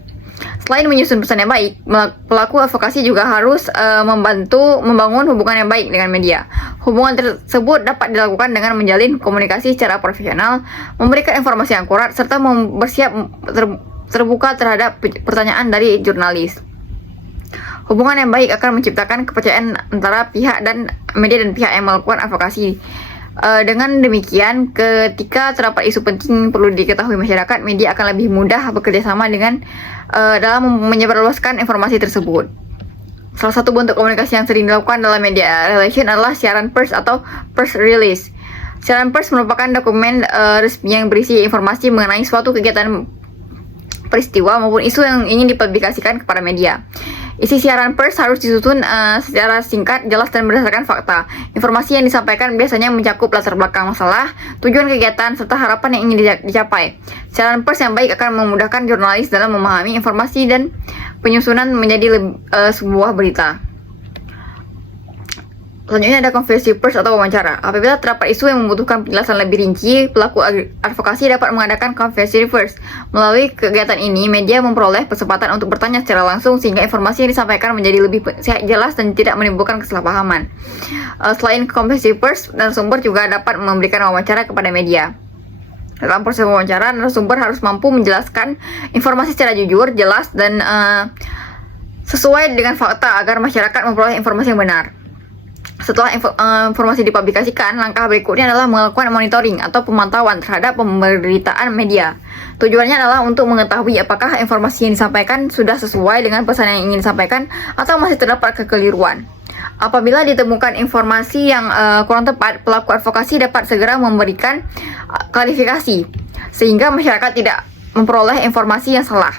Selain menyusun pesan yang baik, pelaku advokasi juga harus membantu membangun hubungan yang baik dengan media. Hubungan tersebut dapat dilakukan dengan menjalin komunikasi secara profesional, memberikan informasi yang akurat, serta bersiap terbuka terhadap pertanyaan dari jurnalis. Hubungan yang baik akan menciptakan kepercayaan antara pihak dan media dan pihak yang melakukan advokasi. Dengan demikian, ketika terdapat isu penting perlu diketahui masyarakat, media akan lebih mudah bekerja sama dengan dalam menyebarluaskan informasi tersebut. Salah satu bentuk komunikasi yang sering dilakukan dalam media relation adalah siaran pers atau press release. Siaran pers merupakan dokumen resmi yang berisi informasi mengenai suatu kegiatan, peristiwa, maupun isu yang ingin dipublikasikan kepada media. Isi siaran pers harus disusun secara singkat, jelas, dan berdasarkan fakta. Informasi yang disampaikan biasanya mencakup latar belakang masalah, tujuan kegiatan, serta harapan yang ingin dicapai. Siaran pers yang baik akan memudahkan jurnalis dalam memahami informasi dan penyusunan menjadi sebuah berita. Selanjutnya ada konversi pers atau wawancara. Apabila terdapat isu yang membutuhkan penjelasan lebih rinci, pelaku advokasi dapat mengadakan konversi pers. Melalui kegiatan ini, media memperoleh kesempatan untuk bertanya secara langsung sehingga informasi yang disampaikan menjadi lebih jelas dan tidak menimbulkan kesalahpahaman. Selain konversi pers, narasumber juga dapat memberikan wawancara kepada media. Dalam proses wawancara, narasumber harus mampu menjelaskan informasi secara jujur, jelas, dan sesuai dengan fakta agar masyarakat memperoleh informasi yang benar. Setelah informasi dipublikasikan, langkah berikutnya adalah melakukan monitoring atau pemantauan terhadap pemberitaan media. Tujuannya adalah untuk mengetahui apakah informasi yang disampaikan sudah sesuai dengan pesan yang ingin disampaikan atau masih terdapat kekeliruan. Apabila ditemukan informasi yang kurang tepat, pelaku advokasi dapat segera memberikan klarifikasi sehingga masyarakat tidak memperoleh informasi yang salah.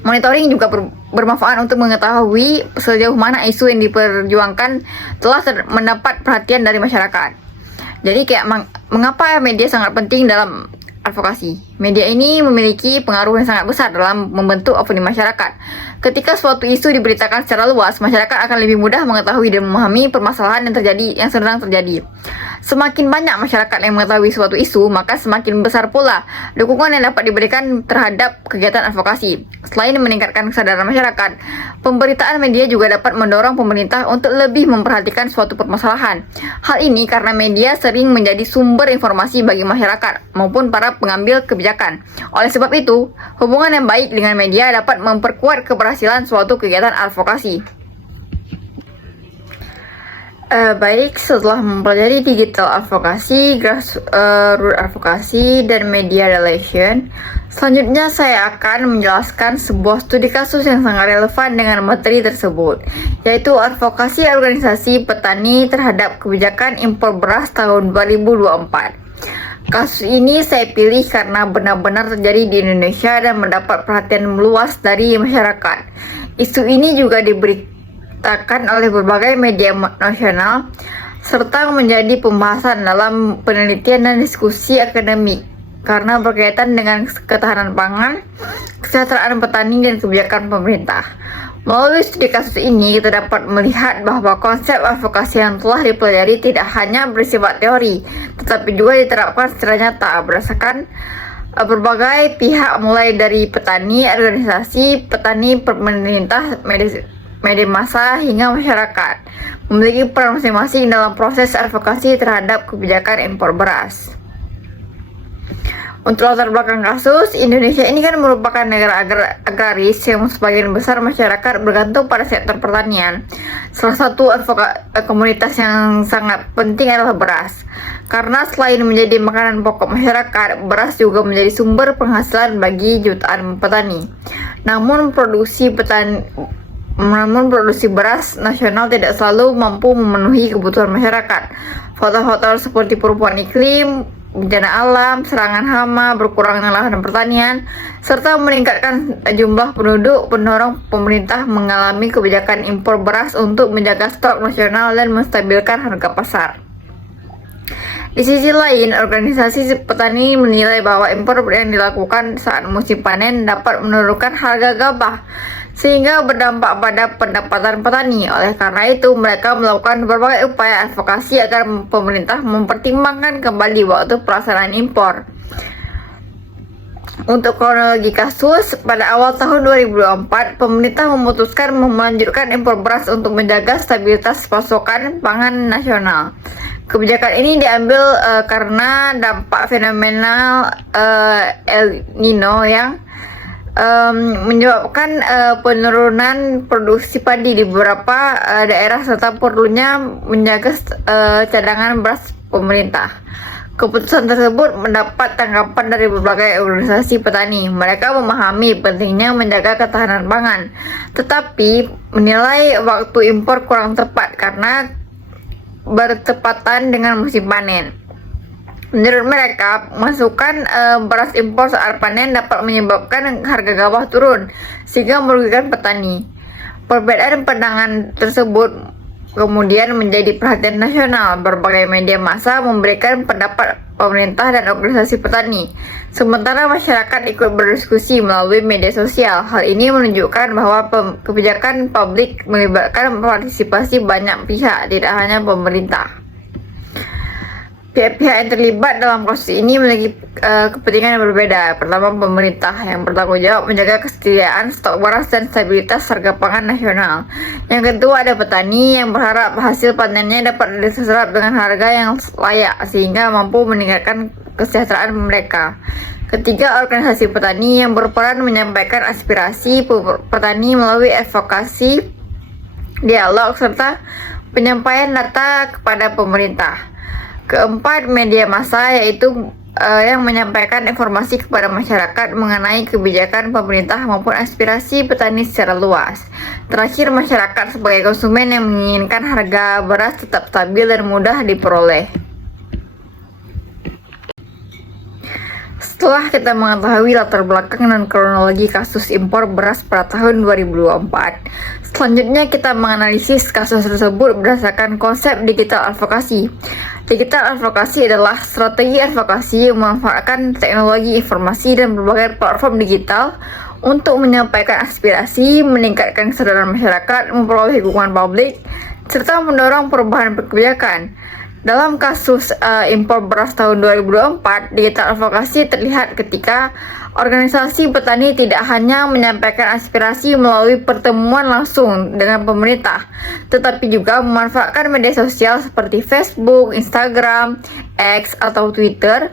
Monitoring juga bermanfaat untuk mengetahui sejauh mana isu yang diperjuangkan telah mendapat perhatian dari masyarakat. Jadi mengapa media sangat penting dalam advokasi? Media ini memiliki pengaruh yang sangat besar dalam membentuk opini masyarakat. Ketika suatu isu diberitakan secara luas, masyarakat akan lebih mudah mengetahui dan memahami permasalahan yang sedang terjadi. Semakin banyak masyarakat yang mengetahui suatu isu, maka semakin besar pula dukungan yang dapat diberikan terhadap kegiatan advokasi. Selain meningkatkan kesadaran masyarakat, pemberitaan media juga dapat mendorong pemerintah untuk lebih memperhatikan suatu permasalahan. Hal ini karena media sering menjadi sumber informasi bagi masyarakat maupun para pengambil kebijakan. Oleh sebab itu, hubungan yang baik dengan media dapat memperkuat keberhasilan suatu kegiatan advokasi. Baik, setelah mempelajari digital advocacy, grassroots advocacy, dan media relation, selanjutnya saya akan menjelaskan sebuah studi kasus yang sangat relevan dengan materi tersebut, yaitu advokasi organisasi petani terhadap kebijakan impor beras tahun 2024. Kasus ini saya pilih karena benar-benar terjadi di Indonesia dan mendapat perhatian luas dari masyarakat. Isu ini juga diberitakan oleh berbagai media nasional serta menjadi pembahasan dalam penelitian dan diskusi akademik karena berkaitan dengan ketahanan pangan, kesejahteraan petani, dan kebijakan pemerintah. Melalui studi kasus ini, kita dapat melihat bahwa konsep advokasi yang telah dipelajari tidak hanya bersifat teori, tetapi juga diterapkan secara nyata berdasarkan berbagai pihak, mulai dari petani, organisasi petani, pemerintah, media massa, hingga masyarakat, memiliki peran masing-masing dalam proses advokasi terhadap kebijakan impor beras. Untuk latar belakang kasus, Indonesia ini kan merupakan negara agraris yang sebagian besar masyarakat bergantung pada sektor pertanian. Salah satu komunitas yang sangat penting adalah beras. Karena selain menjadi makanan pokok masyarakat, beras juga menjadi sumber penghasilan bagi jutaan petani. Namun produksi beras nasional tidak selalu mampu memenuhi kebutuhan masyarakat. Faktor-faktor seperti perubahan iklim, bencana alam, serangan hama, berkurangnya lahan pertanian, serta meningkatkan jumlah penduduk mendorong pemerintah mengalami kebijakan impor beras untuk menjaga stok nasional dan menstabilkan harga pasar. Di sisi lain, organisasi petani menilai bahwa impor yang dilakukan saat musim panen dapat menurunkan harga gabah, sehingga berdampak pada pendapatan petani. Oleh karena itu, mereka melakukan berbagai upaya advokasi agar pemerintah mempertimbangkan kembali waktu pelaksanaan impor. Untuk kronologi kasus, pada awal tahun 2024, pemerintah memutuskan melanjutkan impor beras untuk menjaga stabilitas pasokan pangan nasional. Kebijakan ini diambil karena dampak fenomenal El Nino yang menyebabkan penurunan produksi padi di beberapa daerah serta perlunya menjaga cadangan beras pemerintah. Keputusan tersebut mendapat tanggapan dari berbagai organisasi petani. Mereka memahami pentingnya menjaga ketahanan pangan, tetapi menilai waktu impor kurang tepat karena bertepatan dengan musim panen. Menurut mereka, masukan beras impor saat panen dapat menyebabkan harga gabah turun, sehingga merugikan petani. Perbedaan pandangan tersebut kemudian menjadi perhatian nasional. Berbagai media massa memberikan pendapat pemerintah dan organisasi petani, sementara masyarakat ikut berdiskusi melalui media sosial. Hal ini menunjukkan bahwa kebijakan publik melibatkan partisipasi banyak pihak, tidak hanya pemerintah. Pihak-pihak yang terlibat dalam kasus ini memiliki kepentingan yang berbeda. Pertama, pemerintah yang bertanggung jawab menjaga kesediaan stok beras dan stabilitas harga pangan nasional. Yang kedua, ada petani yang berharap hasil panennya dapat diserap dengan harga yang layak sehingga mampu meningkatkan kesejahteraan mereka. Ketiga, organisasi petani yang berperan menyampaikan aspirasi petani melalui advokasi, dialog, serta penyampaian data kepada pemerintah. Keempat, media massa, yaitu yang menyampaikan informasi kepada masyarakat mengenai kebijakan pemerintah maupun aspirasi petani secara luas. Terakhir, masyarakat sebagai konsumen yang menginginkan harga beras tetap stabil dan mudah diperoleh. Setelah kita mengetahui latar belakang dan kronologi kasus impor beras pada tahun 2024, selanjutnya kita menganalisis kasus tersebut berdasarkan konsep digital advokasi. Digital advokasi adalah strategi advokasi yang memanfaatkan teknologi informasi dan berbagai platform digital untuk menyampaikan aspirasi, meningkatkan kesadaran masyarakat, memperoleh dukungan publik, serta mendorong perubahan kebijakan. Dalam kasus impor beras tahun 2024, digital advokasi terlihat ketika organisasi petani tidak hanya menyampaikan aspirasi melalui pertemuan langsung dengan pemerintah, tetapi juga memanfaatkan media sosial seperti Facebook, Instagram, X, atau Twitter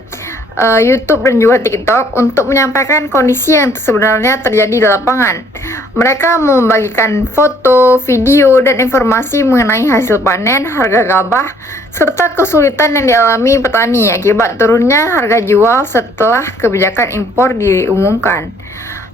YouTube dan juga TikTok untuk menyampaikan kondisi yang sebenarnya terjadi di lapangan. Mereka membagikan foto, video, dan informasi mengenai hasil panen, harga gabah, serta kesulitan yang dialami petani akibat turunnya harga jual setelah kebijakan impor diumumkan.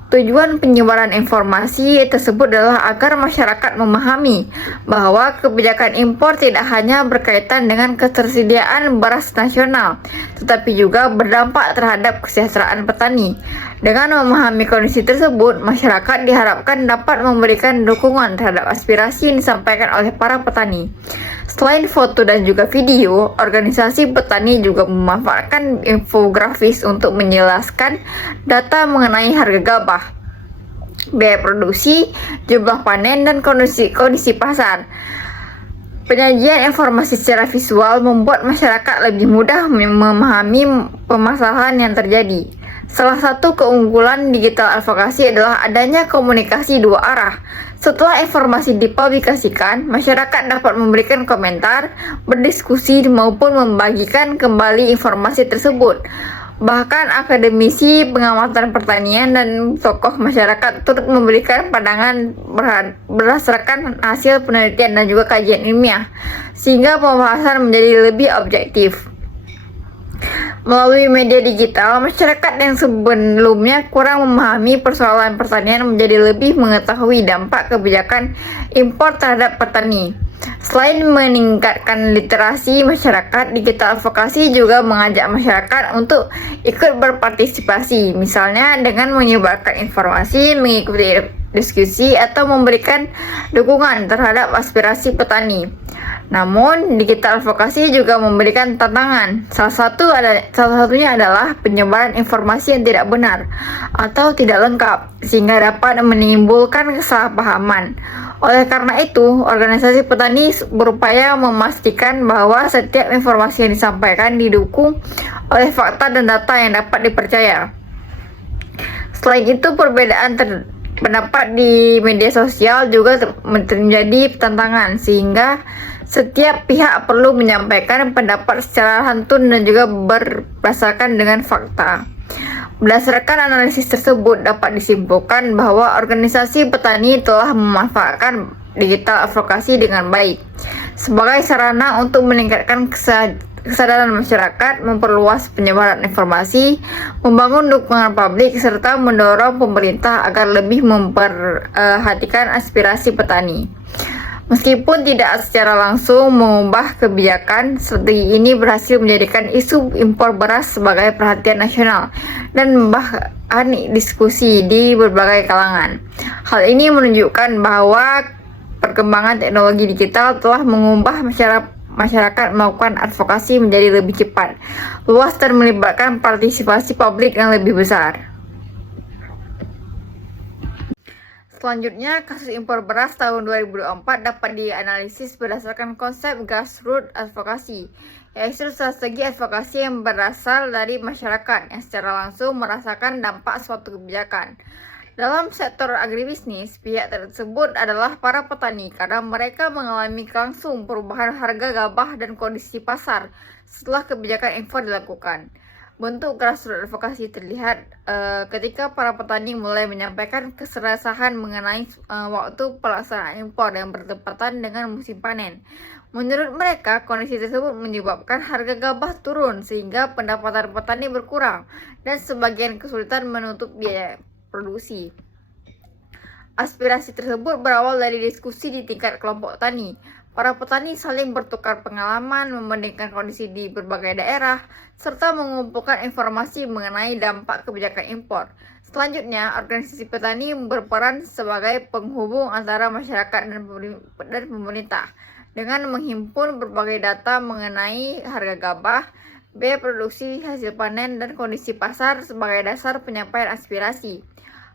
Tujuan penyebaran informasi tersebut adalah agar masyarakat memahami bahwa kebijakan impor tidak hanya berkaitan dengan ketersediaan beras nasional, tetapi juga berdampak terhadap kesejahteraan petani. Dengan memahami kondisi tersebut, masyarakat diharapkan dapat memberikan dukungan terhadap aspirasi yang disampaikan oleh para petani. Selain foto dan juga video, organisasi petani juga memanfaatkan infografis untuk menjelaskan data mengenai harga gabah, biaya produksi, jumlah panen, dan kondisi pasar. Penyajian informasi secara visual membuat masyarakat lebih mudah memahami permasalahan yang terjadi. Salah satu keunggulan digital advokasi adalah adanya komunikasi dua arah. Setelah informasi dipublikasikan, masyarakat dapat memberikan komentar, berdiskusi, maupun membagikan kembali informasi tersebut. Bahkan akademisi, pengamatan pertanian, dan tokoh masyarakat turut memberikan pandangan berdasarkan hasil penelitian dan juga kajian ilmiah, sehingga pembahasan menjadi lebih objektif. Melalui media digital, masyarakat yang sebelumnya kurang memahami persoalan pertanian menjadi lebih mengetahui dampak kebijakan impor terhadap petani. Selain meningkatkan literasi masyarakat, digital advokasi juga mengajak masyarakat untuk ikut berpartisipasi, misalnya dengan menyebarkan informasi, mengikuti diskusi, atau memberikan dukungan terhadap aspirasi petani. Namun, digital advokasi juga memberikan tantangan. Salah satunya adalah penyebaran informasi yang tidak benar atau tidak lengkap, sehingga dapat menimbulkan kesalahpahaman. Oleh karena itu, organisasi petani berupaya memastikan bahwa setiap informasi yang disampaikan didukung oleh fakta dan data yang dapat dipercaya. Selain itu, perbedaan pendapat di media sosial juga menjadi tantangan, sehingga setiap pihak perlu menyampaikan pendapat secara santun dan juga berdasarkan dengan fakta. Berdasarkan analisis tersebut, dapat disimpulkan bahwa organisasi petani telah memanfaatkan digital advokasi dengan baik sebagai sarana untuk meningkatkan kesadaran masyarakat, memperluas penyebaran informasi, membangun dukungan publik, serta mendorong pemerintah agar lebih memperhatikan aspirasi petani. Meskipun tidak secara langsung mengubah kebijakan, strategi ini berhasil menjadikan isu impor beras sebagai perhatian nasional dan bahan diskusi di berbagai kalangan. Hal ini menunjukkan bahwa perkembangan teknologi digital telah mengubah masyarakat melakukan advokasi menjadi lebih cepat, luas, dan melibatkan partisipasi publik yang lebih besar. Selanjutnya, kasus impor beras tahun 2024 dapat dianalisis berdasarkan konsep grassroots advokasi, yaitu strategi advokasi yang berasal dari masyarakat yang secara langsung merasakan dampak suatu kebijakan. Dalam sektor agribisnis, pihak tersebut adalah para petani karena mereka mengalami langsung perubahan harga gabah dan kondisi pasar setelah kebijakan impor dilakukan. Bentuk grassroots advokasi terlihat ketika para petani mulai menyampaikan keresahan mengenai waktu pelaksanaan impor yang bertepatan dengan musim panen. Menurut mereka, kondisi tersebut menyebabkan harga gabah turun sehingga pendapatan petani berkurang dan sebagian kesulitan menutup biaya produksi. Aspirasi tersebut berawal dari diskusi di tingkat kelompok tani. Para petani saling bertukar pengalaman, membandingkan kondisi di berbagai daerah, serta mengumpulkan informasi mengenai dampak kebijakan impor. Selanjutnya, organisasi petani berperan sebagai penghubung antara masyarakat dan pemerintah dengan menghimpun berbagai data mengenai harga gabah, biaya produksi, hasil panen, dan kondisi pasar sebagai dasar penyampaian aspirasi.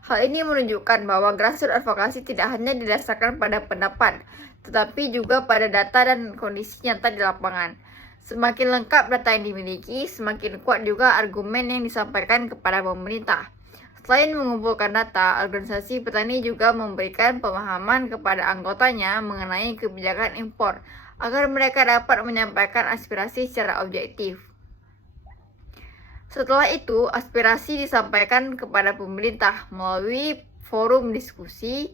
Hal ini menunjukkan bahwa grassroots advokasi tidak hanya didasarkan pada pendapat, tetapi juga pada data dan kondisi nyata di lapangan. Semakin lengkap data yang dimiliki, semakin kuat juga argumen yang disampaikan kepada pemerintah. Selain mengumpulkan data, organisasi petani juga memberikan pemahaman kepada anggotanya mengenai kebijakan impor, agar mereka dapat menyampaikan aspirasi secara objektif. Setelah itu, aspirasi disampaikan kepada pemerintah melalui forum diskusi,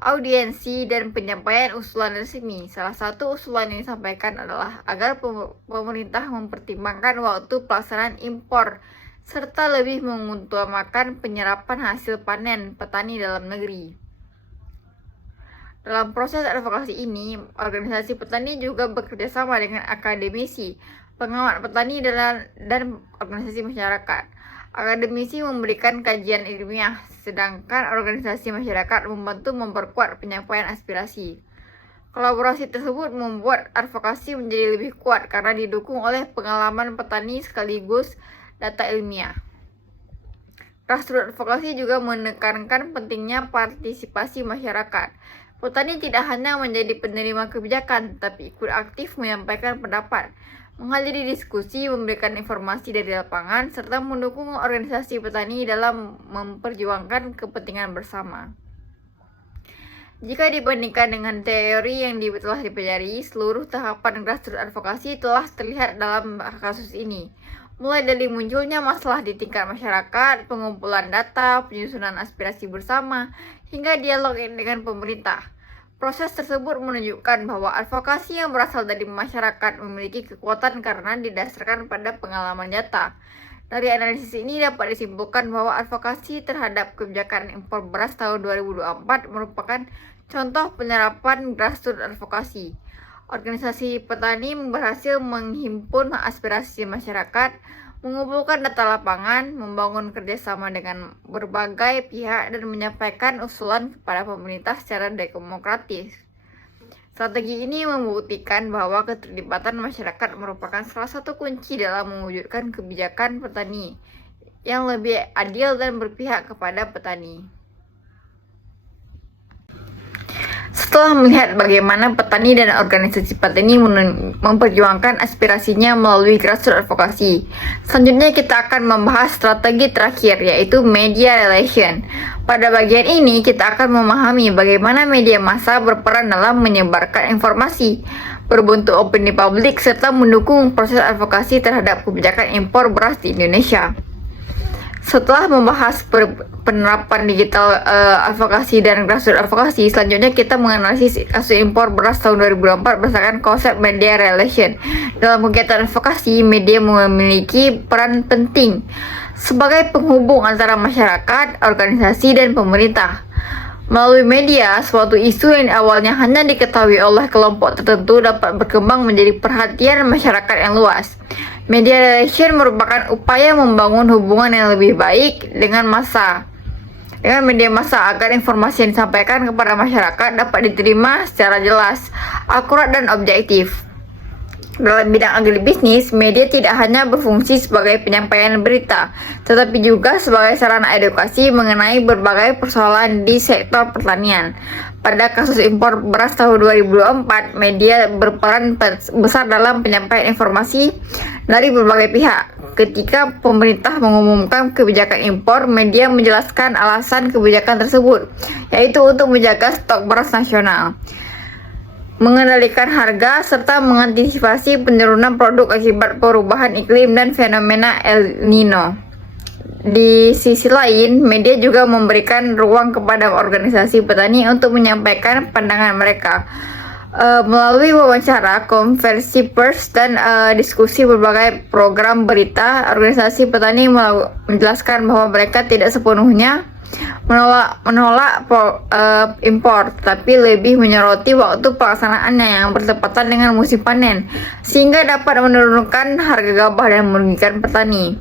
audiensi, dan penyampaian usulan resmi. Salah satu usulan yang disampaikan adalah agar pemerintah mempertimbangkan waktu pelaksanaan impor serta lebih mengutamakan penyerapan hasil panen petani dalam negeri. Dalam proses advokasi ini, organisasi petani juga bekerjasama dengan akademisi, pengamat petani, dan organisasi masyarakat. Akademisi memberikan kajian ilmiah, sedangkan organisasi masyarakat membantu memperkuat penyampaian aspirasi. Kolaborasi tersebut membuat advokasi menjadi lebih kuat karena didukung oleh pengalaman petani sekaligus data ilmiah. Grassroots advokasi juga menekankan pentingnya partisipasi masyarakat. Petani tidak hanya menjadi penerima kebijakan, tapi ikut aktif menyampaikan pendapat, menghadiri diskusi, memberikan informasi dari lapangan, serta mendukung organisasi petani dalam memperjuangkan kepentingan bersama. Jika dibandingkan dengan teori yang telah dipelajari, seluruh tahapan grassroots advokasi telah terlihat dalam kasus ini. Mulai dari munculnya masalah di tingkat masyarakat, pengumpulan data, penyusunan aspirasi bersama, hingga dialog dengan pemerintah. Proses tersebut menunjukkan bahwa advokasi yang berasal dari masyarakat memiliki kekuatan karena didasarkan pada pengalaman nyata. Dari analisis ini dapat disimpulkan bahwa advokasi terhadap kebijakan impor beras tahun 2024 merupakan contoh penerapan grassroots advokasi. Organisasi petani berhasil menghimpun aspirasi masyarakat, mengumpulkan data lapangan, membangun kerjasama dengan berbagai pihak, dan menyampaikan usulan kepada pemerintah secara demokratis. Strategi ini membuktikan bahwa keterlibatan masyarakat merupakan salah satu kunci dalam mewujudkan kebijakan petani yang lebih adil dan berpihak kepada petani. Setelah melihat bagaimana petani dan organisasi petani memperjuangkan aspirasinya melalui grassroots advokasi, selanjutnya kita akan membahas strategi terakhir, yaitu media relation. Pada bagian ini, kita akan memahami bagaimana media massa berperan dalam menyebarkan informasi, berbentuk opini publik, serta mendukung proses advokasi terhadap kebijakan impor beras di Indonesia. Setelah membahas penerapan digital advokasi dan grassroots advokasi, selanjutnya kita menganalisis kasus impor beras tahun 2024 berdasarkan konsep media relation. Dalam kegiatan advokasi, media memiliki peran penting sebagai penghubung antara masyarakat, organisasi, dan pemerintah. Melalui media, suatu isu yang awalnya hanya diketahui oleh kelompok tertentu dapat berkembang menjadi perhatian masyarakat yang luas. Media relation merupakan upaya membangun hubungan yang lebih baik dengan media massa agar informasi yang disampaikan kepada masyarakat dapat diterima secara jelas, akurat, dan objektif. Dalam bidang agribisnis, media tidak hanya berfungsi sebagai penyampaian berita, tetapi juga sebagai sarana edukasi mengenai berbagai persoalan di sektor pertanian. Pada kasus impor beras tahun 2024, media berperan besar dalam penyampaian informasi dari berbagai pihak. Ketika pemerintah mengumumkan kebijakan impor, media menjelaskan alasan kebijakan tersebut, yaitu untuk menjaga stok beras nasional, mengendalikan harga, serta mengantisipasi penurunan produk akibat perubahan iklim dan fenomena El Nino. Di sisi lain, media juga memberikan ruang kepada organisasi petani untuk menyampaikan pandangan mereka. Melalui wawancara, konversi pers, dan diskusi berbagai program berita, organisasi petani menjelaskan bahwa mereka tidak sepenuhnya menolak impor, tapi lebih menyoroti waktu pelaksanaannya yang bertepatan dengan musim panen, sehingga dapat menurunkan harga gabah dan merugikan petani.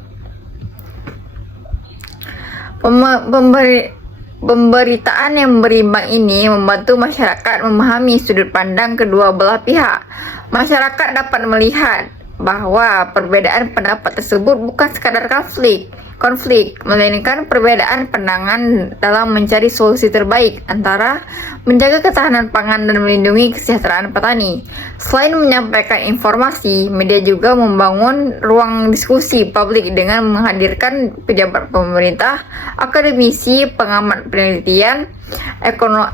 Pemberitaan yang berimbang ini membantu masyarakat memahami sudut pandang kedua belah pihak. Masyarakat dapat melihat bahwa perbedaan pendapat tersebut bukan sekadar konflik, melainkan perbedaan pandangan dalam mencari solusi terbaik antara menjaga ketahanan pangan dan melindungi kesejahteraan petani. Selain menyampaikan informasi, media juga membangun ruang diskusi publik dengan menghadirkan pejabat pemerintah, akademisi, pengamat penelitian,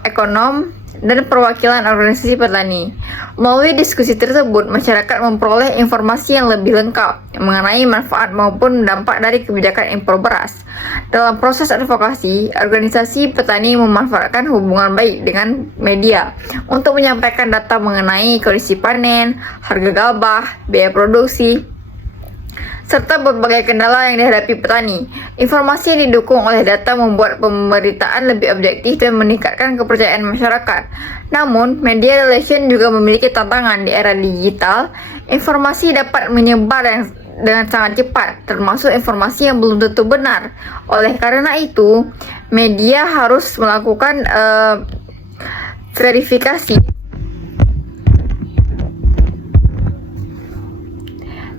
ekonom, dan perwakilan organisasi petani. Melalui diskusi tersebut, masyarakat memperoleh informasi yang lebih lengkap mengenai manfaat maupun dampak dari kebijakan impor beras. Dalam proses advokasi, organisasi petani memanfaatkan hubungan baik dengan media untuk menyampaikan data mengenai kondisi panen, harga gabah, biaya produksi, serta berbagai kendala yang dihadapi petani. Informasi yang didukung oleh data membuat pemberitaan lebih objektif dan meningkatkan kepercayaan masyarakat. Namun, media relation juga memiliki tantangan di era digital. Informasi dapat menyebar dengan sangat cepat, termasuk informasi yang belum tentu benar. Oleh karena itu, media harus melakukan verifikasi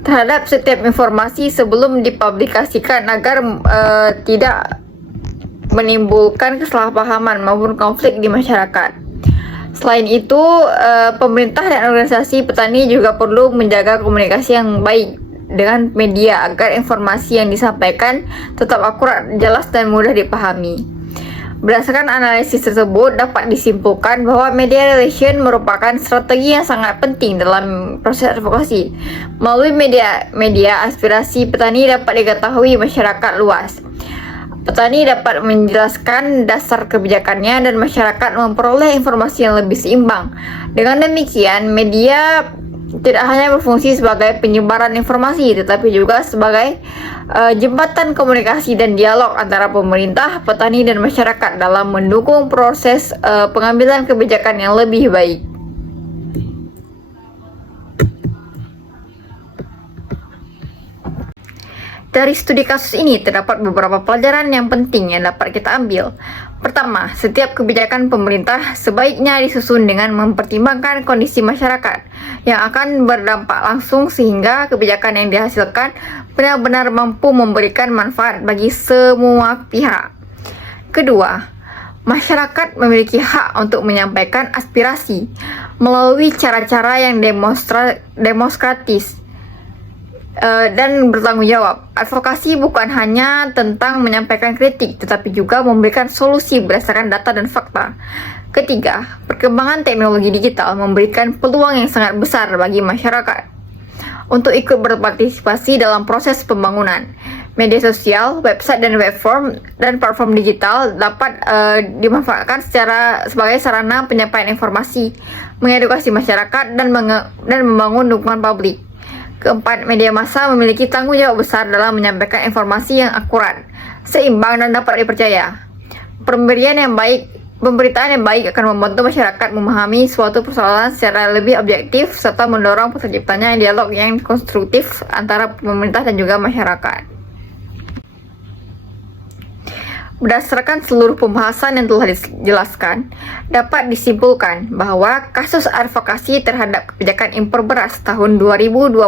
terhadap setiap informasi sebelum dipublikasikan agar tidak menimbulkan kesalahpahaman maupun konflik di masyarakat. Selain itu, pemerintah dan organisasi petani juga perlu menjaga komunikasi yang baik dengan media agar informasi yang disampaikan tetap akurat, jelas, dan mudah dipahami. Berdasarkan analisis tersebut, dapat disimpulkan bahwa media relation merupakan strategi yang sangat penting dalam proses advokasi. Melalui media, aspirasi petani dapat diketahui masyarakat luas. Petani dapat menjelaskan dasar kebijakannya dan masyarakat memperoleh informasi yang lebih seimbang. Dengan demikian, media tidak hanya berfungsi sebagai penyebaran informasi, tetapi juga sebagai jembatan komunikasi dan dialog antara pemerintah, petani, dan masyarakat dalam mendukung proses pengambilan kebijakan yang lebih baik. Dari studi kasus ini terdapat beberapa pelajaran yang penting yang dapat kita ambil. Pertama, setiap kebijakan pemerintah sebaiknya disusun dengan mempertimbangkan kondisi masyarakat yang akan berdampak langsung sehingga kebijakan yang dihasilkan benar-benar mampu memberikan manfaat bagi semua pihak. Kedua, masyarakat memiliki hak untuk menyampaikan aspirasi melalui cara-cara yang demokratis dan bertanggung jawab. Advokasi bukan hanya tentang menyampaikan kritik, tetapi juga memberikan solusi berdasarkan data dan fakta. Ketiga, perkembangan teknologi digital memberikan peluang yang sangat besar bagi masyarakat untuk ikut berpartisipasi dalam proses pembangunan. Media sosial, website, dan platform digital dapat dimanfaatkan sebagai sarana penyampaian informasi, mengedukasi masyarakat, dan membangun dukungan publik. Keempat, media massa memiliki tanggung jawab besar dalam menyampaikan informasi yang akurat, seimbang, dan dapat dipercaya. Pemberitaan yang baik akan membantu masyarakat memahami suatu persoalan secara lebih objektif serta mendorong terciptanya dialog yang konstruktif antara pemerintah dan juga masyarakat. Berdasarkan seluruh pembahasan yang telah dijelaskan, dapat disimpulkan bahwa kasus advokasi terhadap kebijakan impor beras tahun 2024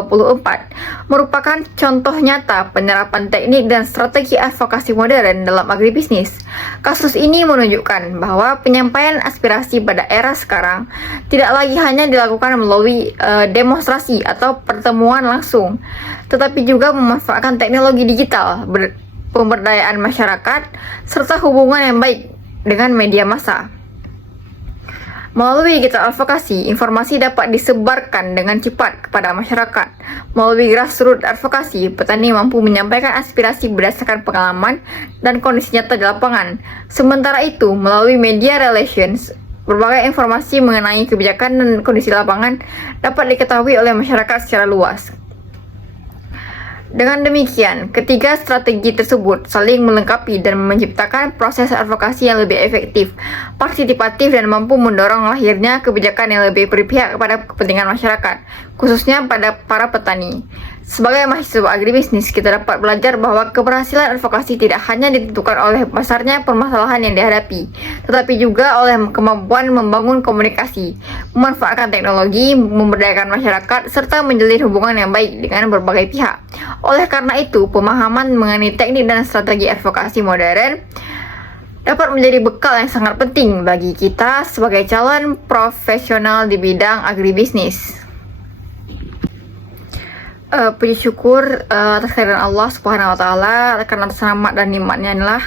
merupakan contoh nyata penerapan teknik dan strategi advokasi modern dalam agribisnis. Kasus ini menunjukkan bahwa penyampaian aspirasi pada era sekarang tidak lagi hanya dilakukan melalui demonstrasi atau pertemuan langsung, tetapi juga memanfaatkan teknologi digital, pemberdayaan masyarakat, serta hubungan yang baik dengan media massa. Melalui digital advokasi, informasi dapat disebarkan dengan cepat kepada masyarakat. Melalui grassroots advokasi, petani mampu menyampaikan aspirasi berdasarkan pengalaman dan kondisi nyata di lapangan. Sementara itu, melalui media relations, berbagai informasi mengenai kebijakan dan kondisi lapangan dapat diketahui oleh masyarakat secara luas. Dengan demikian, ketiga strategi tersebut saling melengkapi dan menciptakan proses advokasi yang lebih efektif, partisipatif, dan mampu mendorong lahirnya kebijakan yang lebih berpihak kepada kepentingan masyarakat, khususnya pada para petani. Sebagai mahasiswa agribisnis, kita dapat belajar bahwa keberhasilan advokasi tidak hanya ditentukan oleh besarnya permasalahan yang dihadapi, tetapi juga oleh kemampuan membangun komunikasi, memanfaatkan teknologi, memberdayakan masyarakat, serta menjalin hubungan yang baik dengan berbagai pihak. Oleh karena itu, pemahaman mengenai teknik dan strategi advokasi modern dapat menjadi bekal yang sangat penting bagi kita sebagai calon profesional di bidang agribisnis. Puji syukur atas kehadiran Allah Subhanahu wa taala, karena atas rahmat dan nikmatnya inilah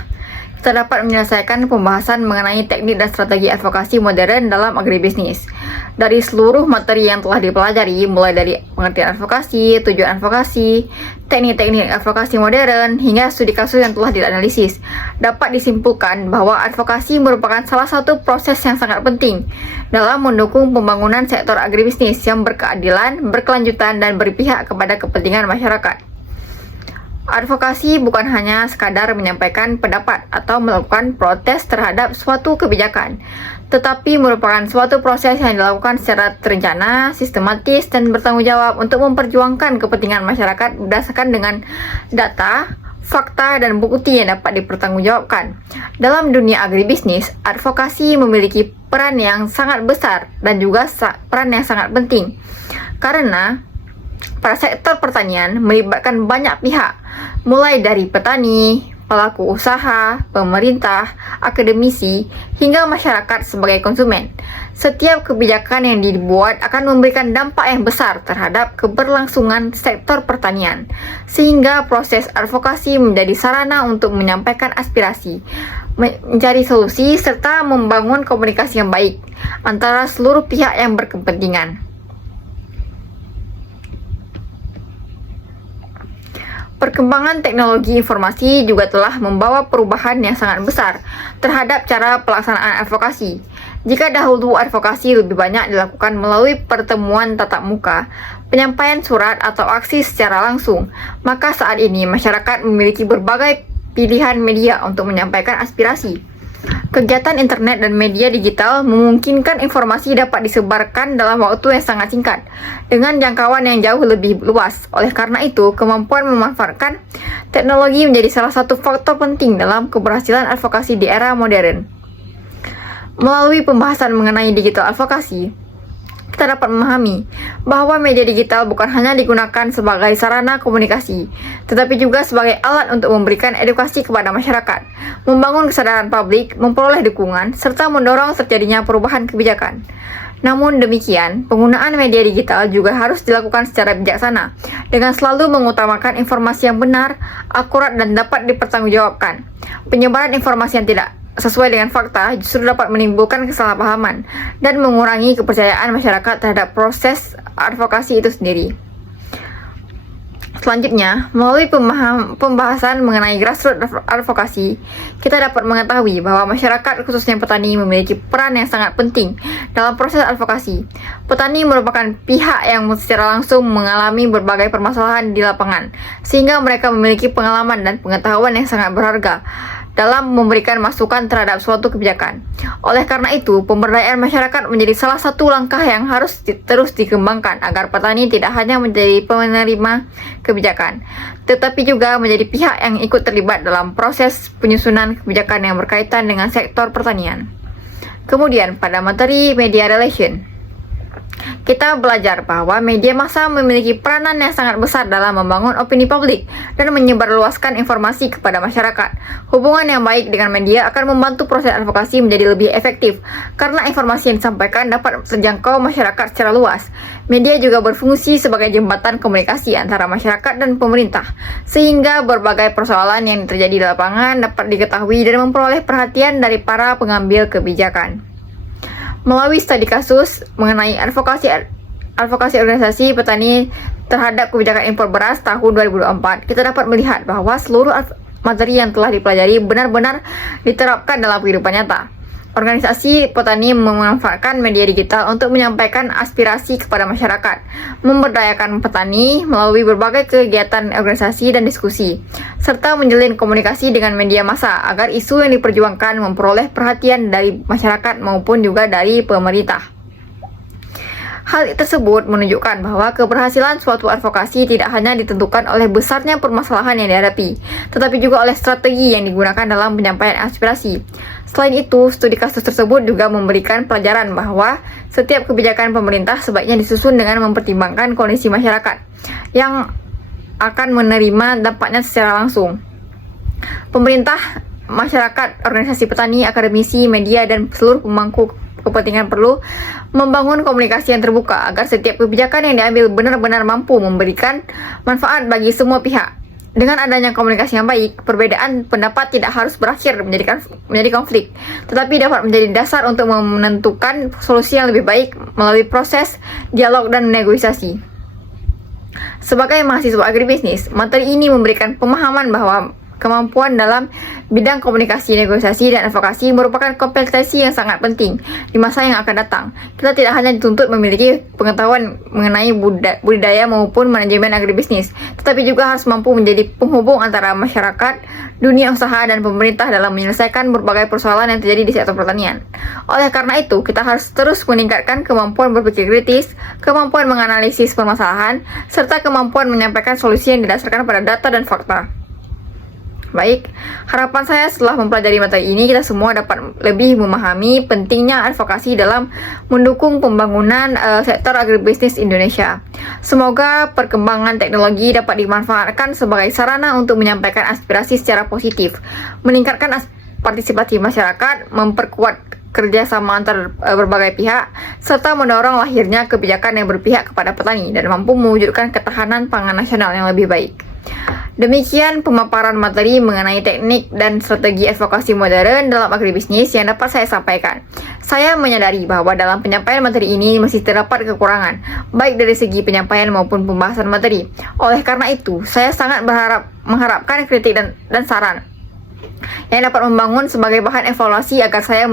terdapat menyelesaikan pembahasan mengenai teknik dan strategi advokasi modern dalam agribisnis. Dari seluruh materi yang telah dipelajari, mulai dari pengertian advokasi, tujuan advokasi, teknik-teknik advokasi modern, hingga studi kasus yang telah dianalisis, dapat disimpulkan bahwa advokasi merupakan salah satu proses yang sangat penting dalam mendukung pembangunan sektor agribisnis yang berkeadilan, berkelanjutan, dan berpihak kepada kepentingan masyarakat. Advokasi bukan hanya sekadar menyampaikan pendapat atau melakukan protes terhadap suatu kebijakan, tetapi merupakan suatu proses yang dilakukan secara terencana, sistematis, dan bertanggung jawab untuk memperjuangkan kepentingan masyarakat berdasarkan dengan data, fakta, dan bukti yang dapat dipertanggungjawabkan. Dalam dunia agribisnis, advokasi memiliki peran yang sangat besar dan juga peran yang sangat penting, karena pada sektor pertanian melibatkan banyak pihak, mulai dari petani, pelaku usaha, pemerintah, akademisi, hingga masyarakat sebagai konsumen. Setiap kebijakan yang dibuat akan memberikan dampak yang besar terhadap keberlangsungan sektor pertanian, sehingga proses advokasi menjadi sarana untuk menyampaikan aspirasi, mencari solusi, serta membangun komunikasi yang baik antara seluruh pihak yang berkepentingan. Perkembangan teknologi informasi juga telah membawa perubahan yang sangat besar terhadap cara pelaksanaan advokasi. Jika dahulu advokasi lebih banyak dilakukan melalui pertemuan tatap muka, penyampaian surat atau aksi secara langsung, maka saat ini masyarakat memiliki berbagai pilihan media untuk menyampaikan aspirasi. Kegiatan internet dan media digital memungkinkan informasi dapat disebarkan dalam waktu yang sangat singkat dengan jangkauan yang jauh lebih luas. Oleh karena itu, kemampuan memanfaatkan teknologi menjadi salah satu faktor penting dalam keberhasilan advokasi di era modern. Melalui pembahasan mengenai digital advokasi, kita dapat memahami bahwa media digital bukan hanya digunakan sebagai sarana komunikasi, tetapi juga sebagai alat untuk memberikan edukasi kepada masyarakat, membangun kesadaran publik, memperoleh dukungan, serta mendorong terjadinya perubahan kebijakan. Namun demikian, penggunaan media digital juga harus dilakukan secara bijaksana, dengan selalu mengutamakan informasi yang benar, akurat, dan dapat dipertanggungjawabkan. Penyebaran informasi yang tidak sesuai dengan fakta justru dapat menimbulkan kesalahpahaman dan mengurangi kepercayaan masyarakat terhadap proses advokasi itu sendiri. Selanjutnya, melalui pembahasan mengenai grassroots advokasi, kita dapat mengetahui bahwa masyarakat, khususnya petani, memiliki peran yang sangat penting dalam proses advokasi. Petani merupakan pihak yang secara langsung mengalami berbagai permasalahan di lapangan, sehingga mereka memiliki pengalaman dan pengetahuan yang sangat berharga dalam memberikan masukan terhadap suatu kebijakan. Oleh karena itu, pemberdayaan masyarakat menjadi salah satu langkah yang harus terus dikembangkan agar petani tidak hanya menjadi penerima kebijakan, tetapi juga menjadi pihak yang ikut terlibat dalam proses penyusunan kebijakan yang berkaitan dengan sektor pertanian. Kemudian, pada materi media relation, kita belajar bahwa media massa memiliki peranan yang sangat besar dalam membangun opini publik dan menyebarluaskan informasi kepada masyarakat. Hubungan yang baik dengan media akan membantu proses advokasi menjadi lebih efektif, karena informasi yang disampaikan dapat terjangkau masyarakat secara luas. Media juga berfungsi sebagai jembatan komunikasi antara masyarakat dan pemerintah, sehingga berbagai persoalan yang terjadi di lapangan dapat diketahui dan memperoleh perhatian dari para pengambil kebijakan. Melalui studi kasus mengenai advokasi organisasi petani terhadap kebijakan impor beras tahun 2004, kita dapat melihat bahwa seluruh materi yang telah dipelajari benar-benar diterapkan dalam kehidupan nyata. Organisasi petani memanfaatkan media digital untuk menyampaikan aspirasi kepada masyarakat, memberdayakan petani melalui berbagai kegiatan organisasi dan diskusi, serta menjalin komunikasi dengan media massa agar isu yang diperjuangkan memperoleh perhatian dari masyarakat maupun juga dari pemerintah. Hal tersebut menunjukkan bahwa keberhasilan suatu advokasi tidak hanya ditentukan oleh besarnya permasalahan yang dihadapi, tetapi juga oleh strategi yang digunakan dalam penyampaian aspirasi. Selain itu, studi kasus tersebut juga memberikan pelajaran bahwa setiap kebijakan pemerintah sebaiknya disusun dengan mempertimbangkan kondisi masyarakat yang akan menerima dampaknya secara langsung. Pemerintah, masyarakat, organisasi petani, akademisi, media, dan seluruh pemangku kepentingan perlu membangun komunikasi yang terbuka agar setiap kebijakan yang diambil benar-benar mampu memberikan manfaat bagi semua pihak. Dengan adanya komunikasi yang baik, perbedaan pendapat tidak harus berakhir menjadi konflik, tetapi dapat menjadi dasar untuk menentukan solusi yang lebih baik melalui proses dialog dan negosiasi. Sebagai mahasiswa agribisnis, materi ini memberikan pemahaman bahwa kemampuan dalam bidang komunikasi, negosiasi, dan advokasi merupakan kompetensi yang sangat penting di masa yang akan datang. Kita tidak hanya dituntut memiliki pengetahuan mengenai budidaya maupun manajemen agribisnis, tetapi juga harus mampu menjadi penghubung antara masyarakat, dunia usaha, dan pemerintah dalam menyelesaikan berbagai persoalan yang terjadi di sektor pertanian. Oleh karena itu, kita harus terus meningkatkan kemampuan berpikir kritis, kemampuan menganalisis permasalahan, serta kemampuan menyampaikan solusi yang didasarkan pada data dan fakta. Baik, harapan saya setelah mempelajari materi ini, kita semua dapat lebih memahami pentingnya advokasi dalam mendukung pembangunan sektor agribisnis Indonesia. Semoga perkembangan teknologi dapat dimanfaatkan sebagai sarana untuk menyampaikan aspirasi secara positif, meningkatkan partisipasi masyarakat, memperkuat kerjasama antar berbagai pihak, serta mendorong lahirnya kebijakan yang berpihak kepada petani dan mampu mewujudkan ketahanan pangan nasional yang lebih baik. Demikian pemaparan materi mengenai teknik dan strategi advokasi modern dalam agribisnis yang dapat saya sampaikan. Saya menyadari bahwa dalam penyampaian materi ini masih terdapat kekurangan, baik dari segi penyampaian maupun pembahasan materi. Oleh karena itu, saya sangat mengharapkan kritik dan saran yang dapat membangun sebagai bahan evaluasi agar saya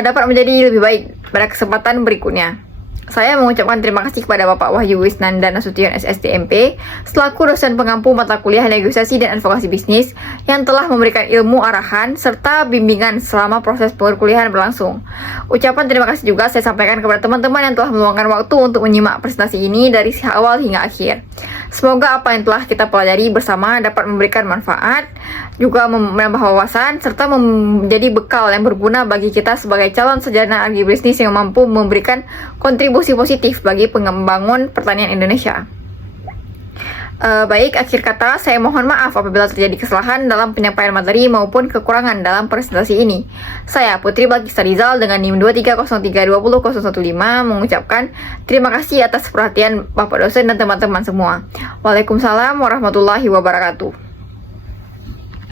dapat menjadi lebih baik pada kesempatan berikutnya. Saya mengucapkan terima kasih kepada Bapak Wahyu Wisnanda Nasution SSDMP selaku dosen pengampu mata kuliah negosiasi dan advokasi bisnis yang telah memberikan ilmu arahan serta bimbingan selama proses perkuliahan berlangsung. Ucapan terima kasih juga saya sampaikan kepada teman-teman yang telah meluangkan waktu untuk menyimak presentasi ini dari awal hingga akhir. Semoga apa yang telah kita pelajari bersama dapat memberikan manfaat, juga menambah wawasan, serta menjadi bekal yang berguna bagi kita sebagai calon sarjana agribisnis yang mampu memberikan kontribusi positif bagi pengembangan pertanian Indonesia. Baik, akhir kata saya mohon maaf apabila terjadi kesalahan dalam penyampaian materi maupun kekurangan dalam presentasi ini. Saya Putri Balkisa Rizal dengan NIM 230320015 mengucapkan terima kasih atas perhatian Bapak dosen dan teman-teman semua. Waalaikumsalam warahmatullahi wabarakatuh.